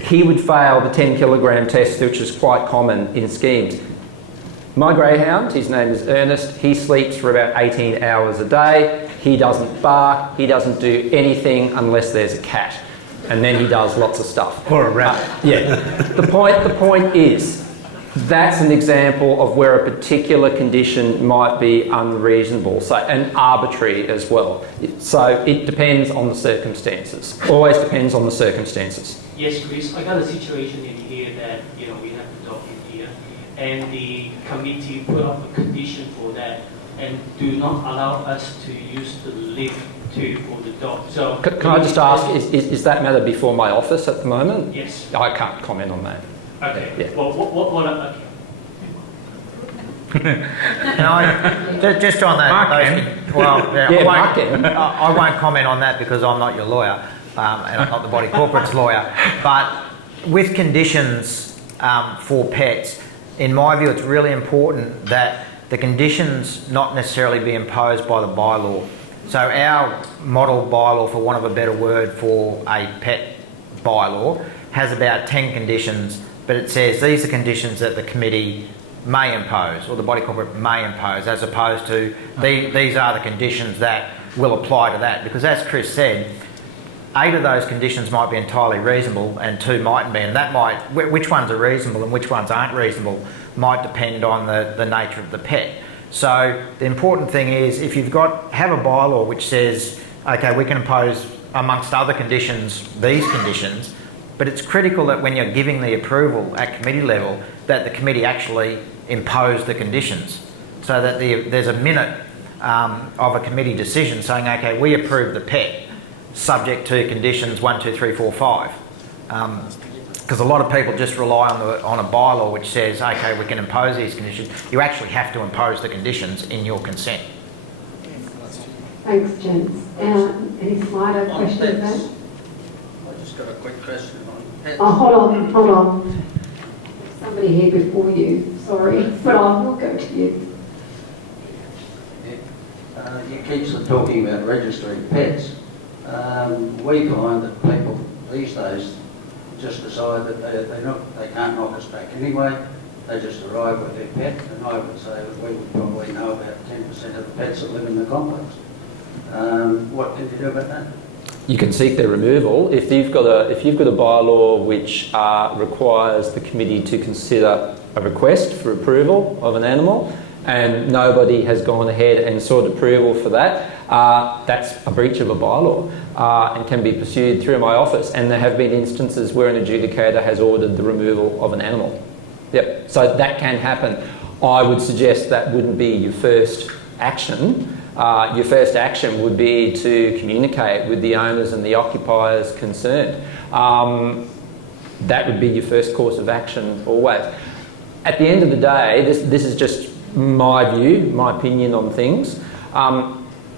He would fail the 10 kilogram test, which is quite common in schemes. My greyhound, his name is Ernest, he sleeps for about 18 hours a day. He doesn't bark, he doesn't do anything unless there's a cat. And then he does lots of stuff. Or a rabbit. Yeah. The point is, that's an example of where a particular condition might be unreasonable, so, and arbitrary as well. So it depends on the circumstances. Always depends on the circumstances. Yes, Chris, I got a situation in here that, you know, we have the dog in here, and the committee put up a condition for that, and do not allow us to use the lift for the dog. So can I just ask, is that matter before my office at the moment? Yes. I can't comment on that. Okay. Yeah. Well, what No, just on that. I won't comment on that because I'm not your lawyer, and I'm not the body corporate's lawyer. But with conditions for pets, in my view, it's really important that the conditions not necessarily be imposed by the bylaw. So our model bylaw, for want of a better word, for a pet bylaw has about 10 conditions, but it says these are conditions that the committee may impose, or the body corporate may impose, as opposed to these are the conditions that will apply to that. Because as Chris said, 8 of those conditions might be entirely reasonable and 2 mightn't be, and that might, which ones are reasonable and which ones aren't reasonable might depend on the nature of the pet. So the important thing is, if you've have a bylaw which says, okay, we can impose amongst other conditions these conditions, but it's critical that when you're giving the approval at committee level, that the committee actually impose the conditions, so that there's a minute of a committee decision saying, okay, we approve the pet subject to conditions 1, 2, 3, 4, 5. Because a lot of people just rely on a bylaw which says, okay, we can impose these conditions. You actually have to impose the conditions in your consent. Thanks, gents. Any Slido questions then? I just got a quick question on pets. Oh, hold on. Somebody here before you, sorry, but I will go to you. You keep talking about registering pets. We find that people these days just decide that they can't knock us back anyway. They just arrive with their pet, and I would say that we would probably know about 10% of the pets that live in the complex. What can you do about that? You can seek their removal. If you've got a bylaw which requires the committee to consider a request for approval of an animal, and nobody has gone ahead and sought approval for that, that's a breach of a bylaw and can be pursued through my office. And there have been instances where an adjudicator has ordered the removal of an animal. Yep, so that can happen. I would suggest that wouldn't be your first action. Your first action would be to communicate with the owners and the occupiers concerned. That would be your first course of action always. At the end of the day, this is just my view, my opinion on things.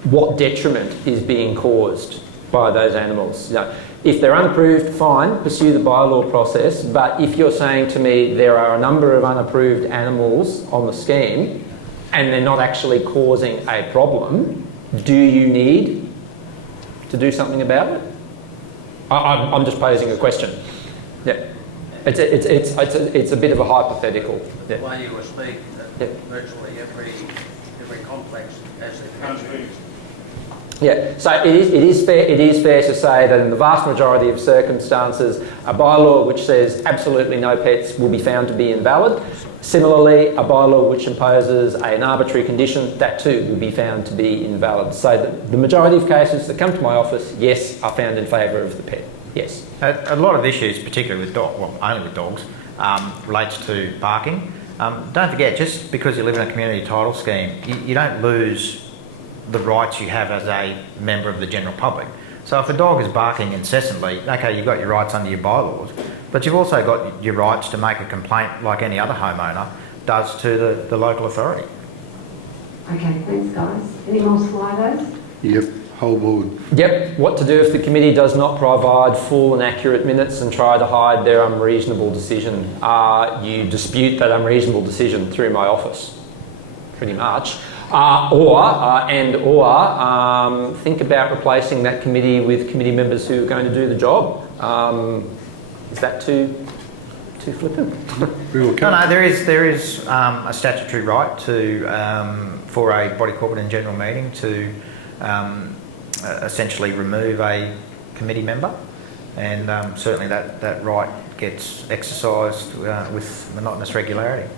What detriment is being caused by those animals? You know, if they're unapproved, fine, pursue the bylaw process. But if you're saying to me there are a number of unapproved animals on the scheme and they're not actually causing a problem, do you need to do something about it? I'm just posing a question. Yeah, it's a bit of a hypothetical. Yeah. The way you were speaking, that virtually every complex has their country. Yeah, so it is fair to say that in the vast majority of circumstances, a bylaw which says absolutely no pets will be found to be invalid. Similarly, a bylaw which imposes an arbitrary condition, that too will be found to be invalid. So the majority of cases that come to my office, yes, are found in favour of the pet. Yes. A lot of issues, particularly with only with dogs, relates to barking. Don't forget, just because you live in a community title scheme, you don't lose the rights you have as a member of the general public. So if a dog is barking incessantly, okay, you've got your rights under your bylaws, but you've also got your rights to make a complaint like any other homeowner does to the local authority. Okay, thanks guys. Any more Slidos? Yep, whole board. Yep, what to do if the committee does not provide full and accurate minutes and try to hide their unreasonable decision. You dispute that unreasonable decision through my office, pretty much. Or think about replacing that committee with committee members who are going to do the job. Is that too flippant? No, there is a statutory right to for a body corporate and general meeting to essentially remove a committee member, and certainly that right gets exercised with monotonous regularity.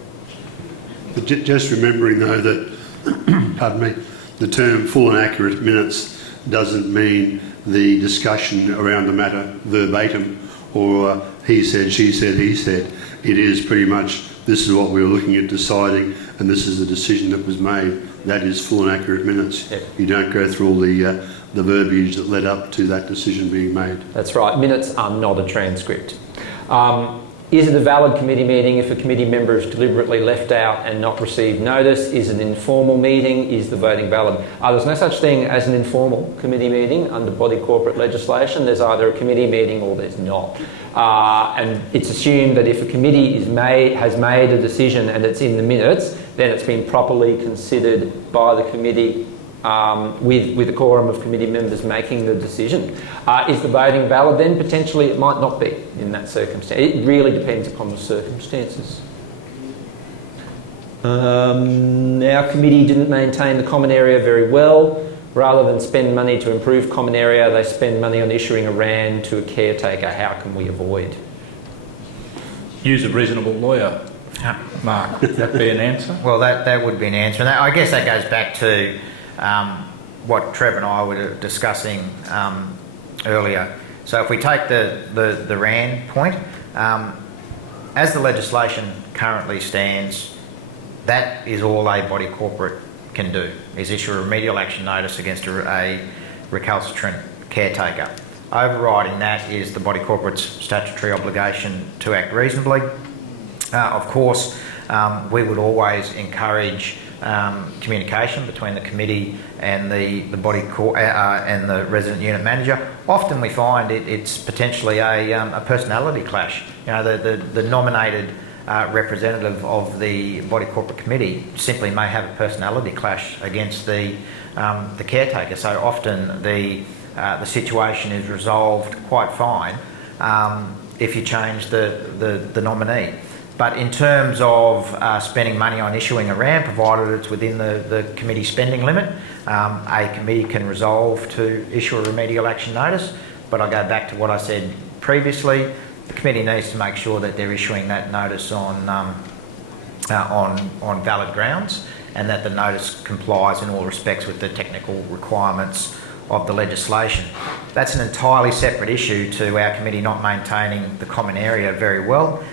But just remembering though that, pardon me, the term full and accurate minutes doesn't mean the discussion around the matter verbatim or he said, she said, he said. It is pretty much, this is what we were looking at deciding and this is the decision that was made. That is full and accurate minutes. Yep. You don't go through all the verbiage that led up to that decision being made. That's right, minutes are not a transcript. Is it a valid committee meeting if a committee member is deliberately left out and not received notice? Is it an informal meeting? Is the voting valid? There's no such thing as an informal committee meeting under body corporate legislation. There's either a committee meeting or there's not. And it's assumed that if a committee has made a decision and it's in the minutes, then it's been properly considered by the committee with a quorum of committee members making the decision. Is the voting valid then? Potentially it might not be in that circumstance. It really depends upon the circumstances. Our committee didn't maintain the common area very well. Rather than spend money to improve common area, they spend money on issuing a RAN to a caretaker. How can we avoid? Use a reasonable lawyer. Mark, would that be an answer? Well, that would be an answer. And I guess that goes back to what Trevor and I were discussing earlier. So if we take the RAN point, as the legislation currently stands, that is all a body corporate can do, is issue a remedial action notice against a recalcitrant caretaker. Overriding that is the body corporate's statutory obligation to act reasonably. Of course, we would always encourage communication between the committee and the body and the resident unit manager. Often we find it's potentially a personality clash. You know, the nominated representative of the body corporate committee simply may have a personality clash against the caretaker. So often the situation is resolved quite fine if you change the nominee. But in terms of spending money on issuing a RAN, provided it's within the committee spending limit, a committee can resolve to issue a remedial action notice. But I go back to what I said previously. The committee needs to make sure that they're issuing that notice on valid grounds, and that the notice complies in all respects with the technical requirements of the legislation. That's an entirely separate issue to our committee not maintaining the common area very well.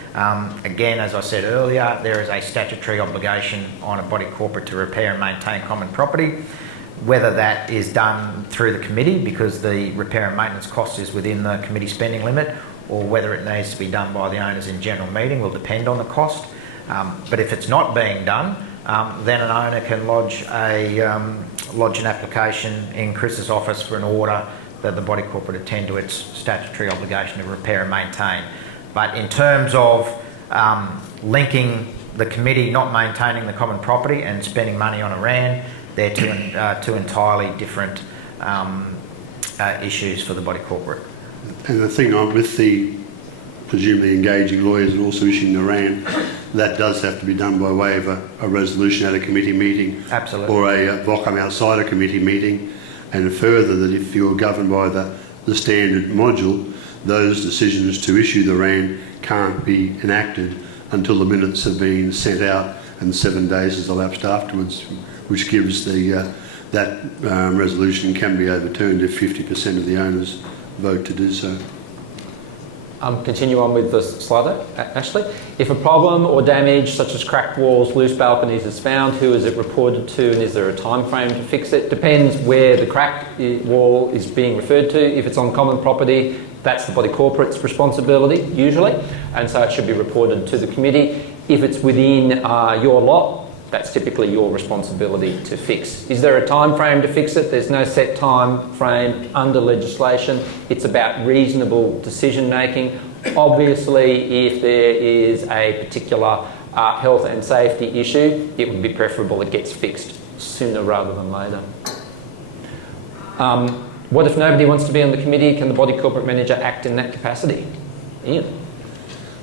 Again, as I said earlier, there is a statutory obligation on a body corporate to repair and maintain common property. Whether that is done through the committee because the repair and maintenance cost is within the committee spending limit, or whether it needs to be done by the owners in general meeting will depend on the cost. But if it's not being done, then an owner can lodge an application in Chris's office for an order that the body corporate attend to its statutory obligation to repair and maintain. But in terms of linking the committee not maintaining the common property and spending money on a RAN, they're two entirely different issues for the body corporate. And the thing on with the presumably engaging lawyers and also issuing the RAN, that does have to be done by way of a resolution at a committee meeting. Absolutely. Or a VOCM outside a committee meeting. And further, that if you're governed by the standard module, those decisions to issue the RAN can't be enacted until the minutes have been sent out and 7 days has elapsed afterwards, which gives that resolution can be overturned if 50% of the owners vote to do so. Continue on with the slide, Ashley. If a problem or damage such as cracked walls, loose balconies is found, who is it reported to, and is there a time frame to fix it? Depends where the cracked wall is being referred to. If it's on common property, That's the body corporate's responsibility, usually, and so it should be reported to the committee. If it's within your lot, that's typically your responsibility to fix. Is there a time frame to fix it? There's no set time frame under legislation. It's about reasonable decision making. Obviously, if there is a particular health and safety issue, it would be preferable it gets fixed sooner rather than later. What if nobody wants to be on the committee? Can the body corporate manager act in that capacity? Ian?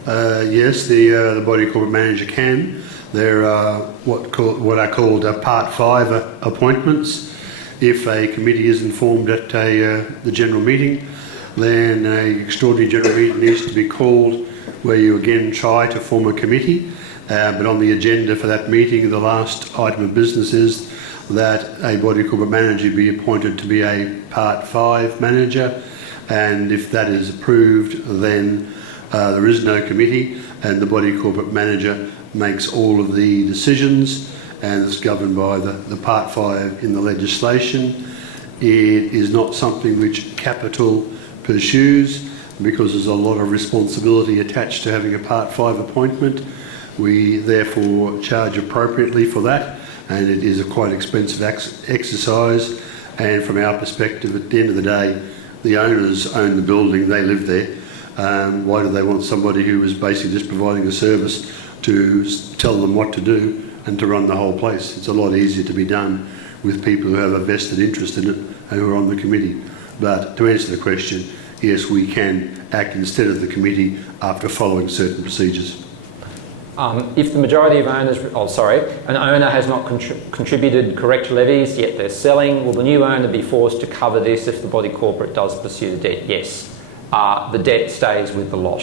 Yes, the body corporate manager can. There are what are called Part 5 appointments. If a committee is informed at the general meeting, then an extraordinary general meeting needs to be called where you again try to form a committee. But on the agenda for that meeting, the last item of business is that a body corporate manager be appointed to be a Part 5 manager, and if that is approved, then there is no committee and the body corporate manager makes all of the decisions and is governed by the Part 5 in the legislation. It is not something which Capital pursues because there's a lot of responsibility attached to having a Part 5 appointment. We therefore charge appropriately for that, and it is a quite expensive exercise. And from our perspective, at the end of the day, the owners own the building, they live there. Why do they want somebody who is basically just providing a service to tell them what to do and to run the whole place? It's a lot easier to be done with people who have a vested interest in it and who are on the committee. But to answer the question, yes, we can act instead of the committee after following certain procedures. If the majority of owners, an owner has not contributed correct levies, yet they're selling, will the new owner be forced to cover this if the body corporate does pursue the debt? Yes. The debt stays with the lot.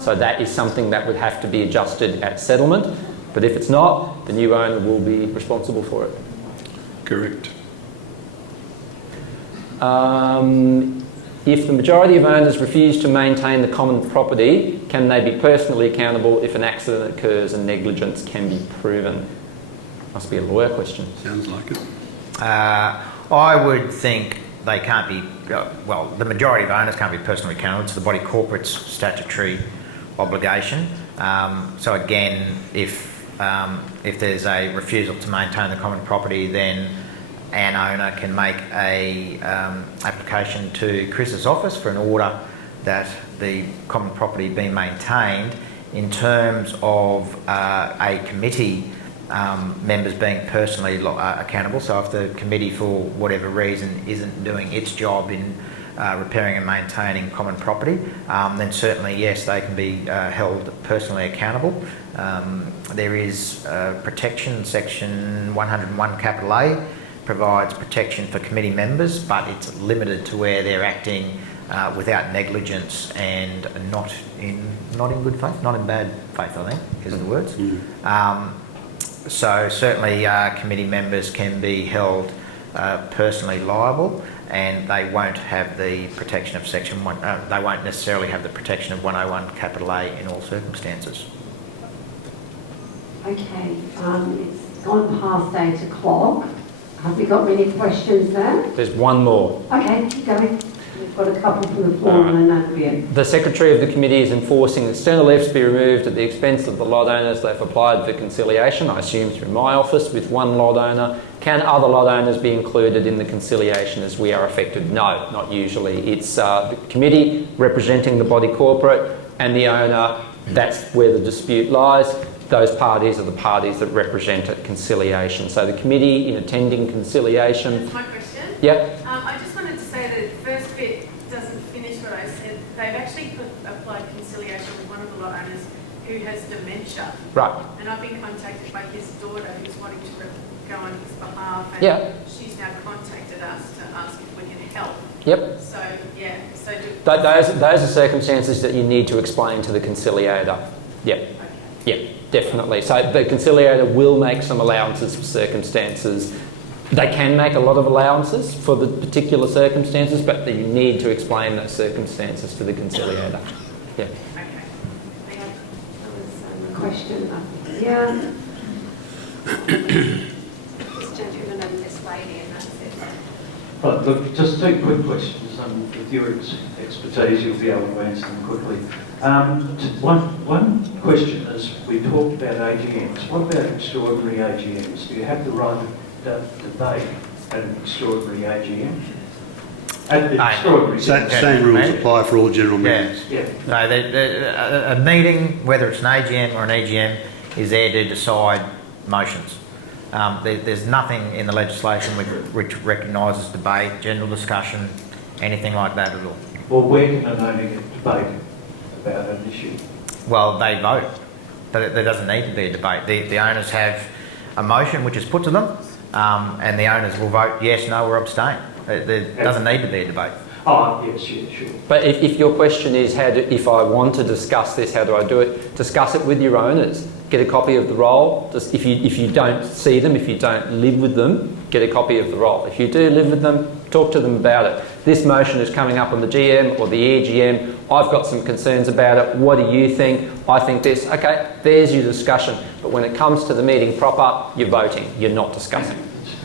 So that is something that would have to be adjusted at settlement, but if it's not, the new owner will be responsible for it. Correct. If the majority of owners refuse to maintain the common property, can they be personally accountable if an accident occurs and negligence can be proven? Must be a lawyer question. Sounds like it. I would think they can't be, the majority of owners can't be personally accountable. It's the body corporate's statutory obligation. So again, if there's a refusal to maintain the common property, then an owner can make a application to Chris's office for an order that the common property be maintained. In terms of a committee members being personally accountable, so if the committee for whatever reason isn't doing its job in repairing and maintaining common property, then certainly yes, they can be held personally accountable. There is protection, section 101 capital A provides protection for committee members, but it's limited to where they're acting without negligence and not in good faith, not in bad faith, I think, is the words. So certainly committee members can be held personally liable, and they won't have the protection of section 1. They won't necessarily have the protection of 101 capital A in all circumstances. Okay, it's gone past 8 o'clock. Have we got many questions there? There's one more. Okay, keep going. We've got a couple from the floor and then Andrea. The Secretary of the Committee is enforcing that external lefts be removed at the expense of the lot owners. They've applied for conciliation, I assume through my office, with one lot owner. Can other lot owners be included in the conciliation as we are affected? No, not usually. It's the committee representing the body corporate and the owner. That's where the dispute lies. Those parties are the parties that represent at conciliation. So the committee, in attending conciliation... That's my question. Yep. I just wanted to say that the first bit doesn't finish what I said. They've actually applied conciliation with one of the lot owners who has dementia. Right. And I've been contacted by his daughter who's wanting to go on his behalf, and she's now contacted us to ask if we can help. Yep. So, yeah. So those are circumstances that you need to explain to the conciliator. Yep. Okay. Yep. Definitely. So the conciliator will make some allowances for circumstances. They can make a lot of allowances for the particular circumstances, but you need to explain those circumstances to the conciliator. Yeah. Okay. That was a question up here. This gentleman and this lady, and that's it. Right, look, just two quick questions. and with your expertise, you'll be able to answer them quickly. One question is, we talked about AGMs. What about extraordinary AGMs? Do you have the right to debate at an extraordinary AGM? At the extraordinary Same rules apply for all general meetings. Yeah. No, a meeting, whether it's an AGM or an EGM, is there to decide motions. There's nothing in the legislation which recognises debate, general discussion, anything like that at all. Well, where can an owner get debate about an issue? Well, they vote. There doesn't need to be a debate. The owners have a motion which is put to them, and the owners will vote yes, no, or abstain. There doesn't need to be a debate. Oh, yes, yeah, sure. But if your question is, if I want to discuss this, how do I do it? Discuss it with your owners. Get a copy of the roll. Just if you don't see them, if you don't live with them, get a copy of the roll. If you do live with them, talk to them about it. This motion is coming up on the GM or the EGM. I've got some concerns about it. What do you think? I think this. Okay, there's your discussion. But when it comes to the meeting proper, you're voting. You're not discussing.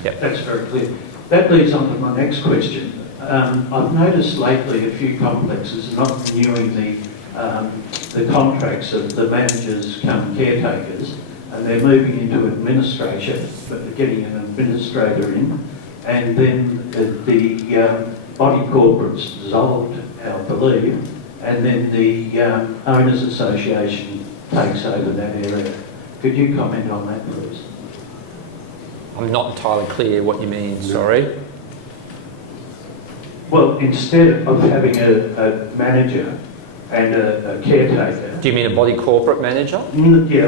Yep. That's very clear. That leads on to my next question. I've noticed lately a few complexes are not renewing the contracts of the managers come caretakers, and they're moving into administration, but they're getting an administrator in, and then the body corporate's dissolved, I believe, and then the Owners Association takes over that area. Could you comment on that, please? I'm not entirely clear what you mean, sorry. Well, instead of having a manager and a caretaker... Do you mean a body corporate manager? Yeah,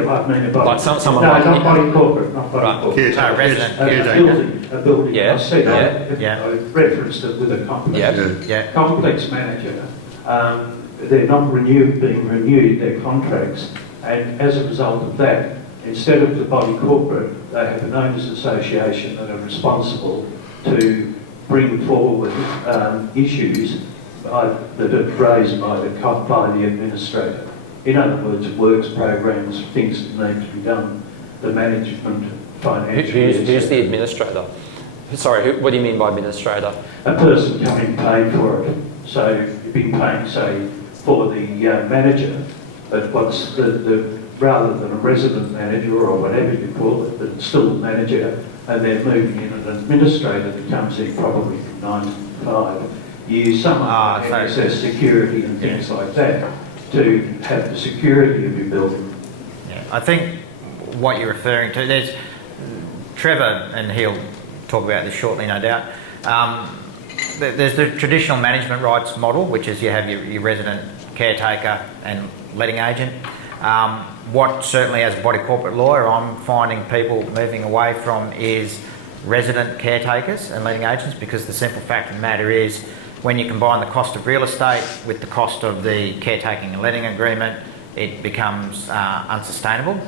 I mean a body... Like someone no, like... not body corporate, not body corporate. No, resident. A building. Yeah. I said Yeah. I referenced it with a complex. Yeah. Complex manager. They're not being renewed, their contracts, and as a result of that, instead of the body corporate, they have an owners association that are responsible to bring forward issues that are raised by the administrator. In other words, works programs, things that need to be done, the management, financial... Who's the administrator? Sorry, what do you mean by administrator? A person coming paid for it. So you've been paying, say, for the manager, but what's rather than a resident manager or whatever you call it, but still a manager, and they're moving in an administrator that comes in probably from 9 to 5. You use some access security and things like that to have the security of your building. Yeah, I think what you're referring to, there's Trevor, and he'll talk about this shortly, no doubt. There's the traditional management rights model, which is you have your resident caretaker and letting agent. What certainly as a body corporate lawyer I'm finding people moving away from is resident caretakers and letting agents, because the simple fact of the matter is when you combine the cost of real estate with the cost of the caretaking and letting agreement, it becomes unsustainable.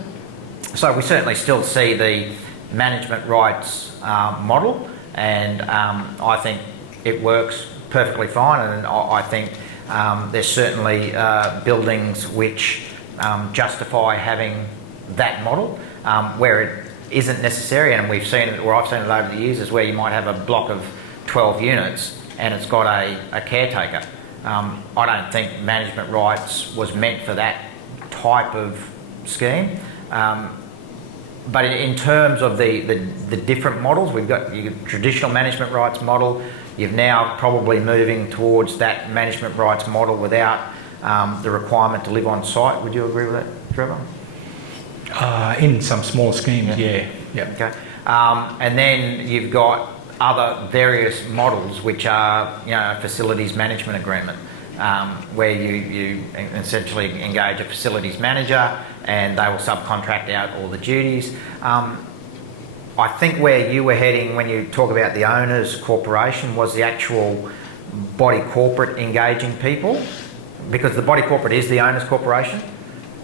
So we certainly still see the management rights model, and I think it works perfectly fine, and I think there's certainly buildings which justify having that model. Where it isn't necessary, and we've seen it, or I've seen it over the years, is where you might have a block of 12 units and it's got a caretaker. I don't think management rights was meant for that type of scheme. But in terms of the different models, we've got your traditional management rights model. You're now probably moving towards that management rights model without the requirement to live on site. Would you agree with that, Trevor? In some small schemes, yeah. Okay. And then you've got other various models which are, a facilities management agreement, where you essentially engage a facilities manager and they will subcontract out all the duties. I think where you were heading when you talk about the owners corporation was the actual body corporate engaging people, because the body corporate is the owners corporation.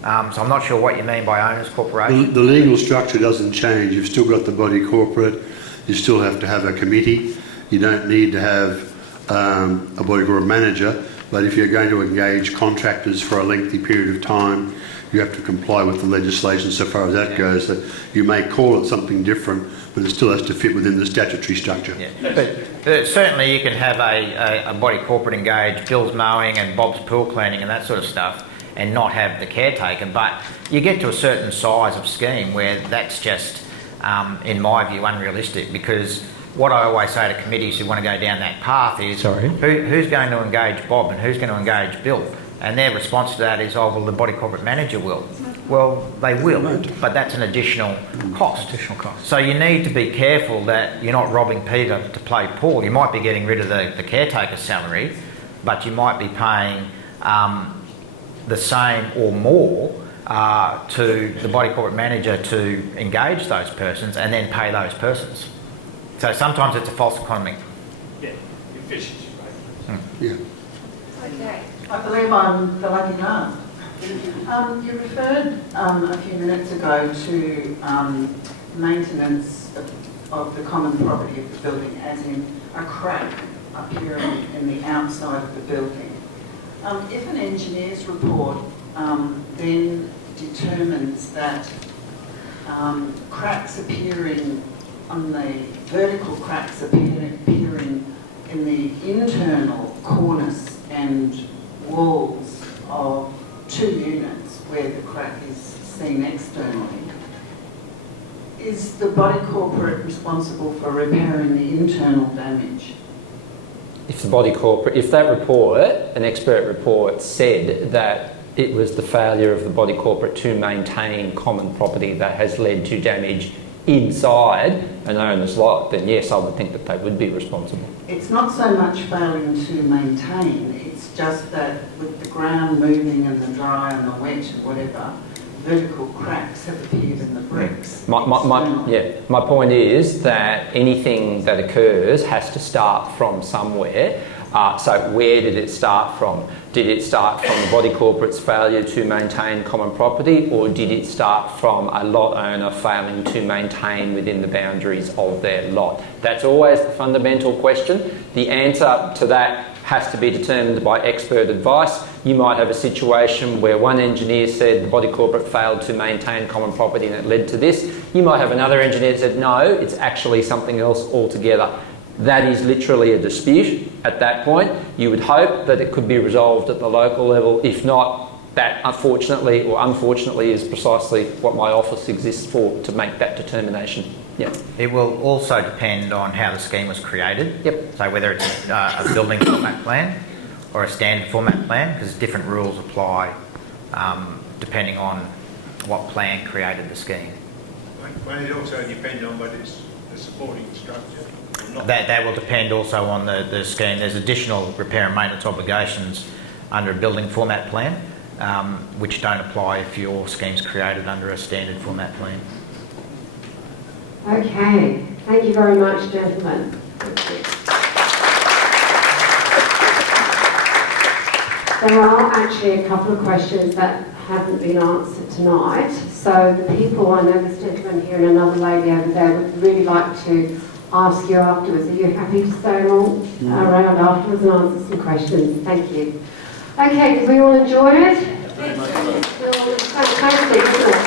So I'm not sure what you mean by owners corporation. The legal structure doesn't change. You've still got the body corporate. You still have to have a committee. You don't need to have a body corporate manager. But if you're going to engage contractors for a lengthy period of time, you have to comply with the legislation so far as that goes. That you may call it something different, but it still has to fit within the statutory structure. Yeah. But certainly you can have a body corporate engaged, Bill's mowing and Bob's pool cleaning and that sort of stuff, and not have the caretaker. But you get to a certain size of scheme where that's just, in my view, unrealistic, because what I always say to committees who want to go down that path is, who's going to engage Bob and who's going to engage Bill? And their response to that is, oh, well, the body corporate manager will. Well, they will, but that's an additional cost. So you need to be careful that you're not robbing Peter to play Paul. You might be getting rid of the caretaker's salary, but you might be paying the same or more to the body corporate manager to engage those persons and then pay those persons. So sometimes it's a false economy. Yeah, efficiency, right? Yeah. Okay. I believe I'm the lucky man. You referred a few minutes ago to maintenance of the common property of the building, as in a crack appearing in the outside of the building. If an engineer's report then determines that cracks appearing on the vertical cracks appearing in the internal cornice and walls of 2 units where the crack is seen externally, is the body corporate responsible for repairing the internal damage? If that report, an expert report, said that it was the failure of the body corporate to maintain common property that has led to damage inside an owner's lot, then yes, I would think that they would be responsible. It's not so much failing to maintain, it's just that with the ground moving and the dry and the wet and whatever, vertical cracks have appeared in the bricks. My point is that anything that occurs has to start from somewhere. So where did it start from? Did it start from the body corporate's failure to maintain common property, or did it start from a lot owner failing to maintain within the boundaries of their lot? That's always the fundamental question. The answer to that has to be determined by expert advice. You might have a situation where one engineer said the body corporate failed to maintain common property and it led to this. You might have another engineer that said no, it's actually something else altogether. That is literally a dispute at that point. You would hope that it could be resolved at the local level. If not, that unfortunately is precisely what my office exists for, to make that determination. Yeah. It will also depend on how the scheme was created. Yep. So whether it's a building format plan or a standard format plan, because different rules apply depending on what plan created the scheme. Won't it also depend on whether it's the supporting structure? That will depend also on the scheme. There's additional repair and maintenance obligations under a building format plan, which don't apply if your scheme's created under a standard format plan. Okay, thank you very much, gentlemen. Thank you. There are actually a couple of questions that haven't been answered tonight. So the people, I know this gentleman here and another lady over there, would really like to ask you afterwards. Are you happy to stay along around afterwards and answer some questions? Thank you. Okay, did we all enjoy it? It's fantastic, isn't it?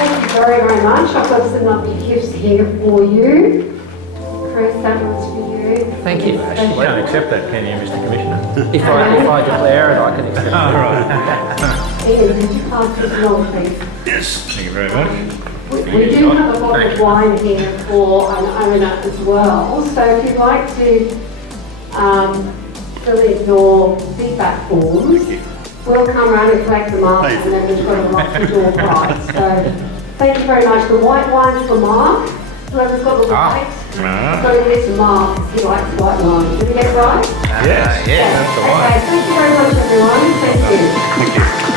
Thank you very, very much. I've got some lovely gifts here for you. Chris, that was for you. Thank you. You can't accept that, can you, Mr. Commissioner? If I declare it, I can accept it. Oh, right. Ian, could you pass this along, please? Yes. Thank you very much. We do have a bottle of wine here for an owner as well. So if you'd like to fill in your feedback forms, we'll come around and collect them up, and then we've got a lot of door prize. So thank you very much. The white wine's for Mark. Whoever's got the white. So it is Mark, he likes white wine. Did we get it right? Yes. Yeah, that's the one. Okay, thank you very much, everyone. Thank you. Thank you.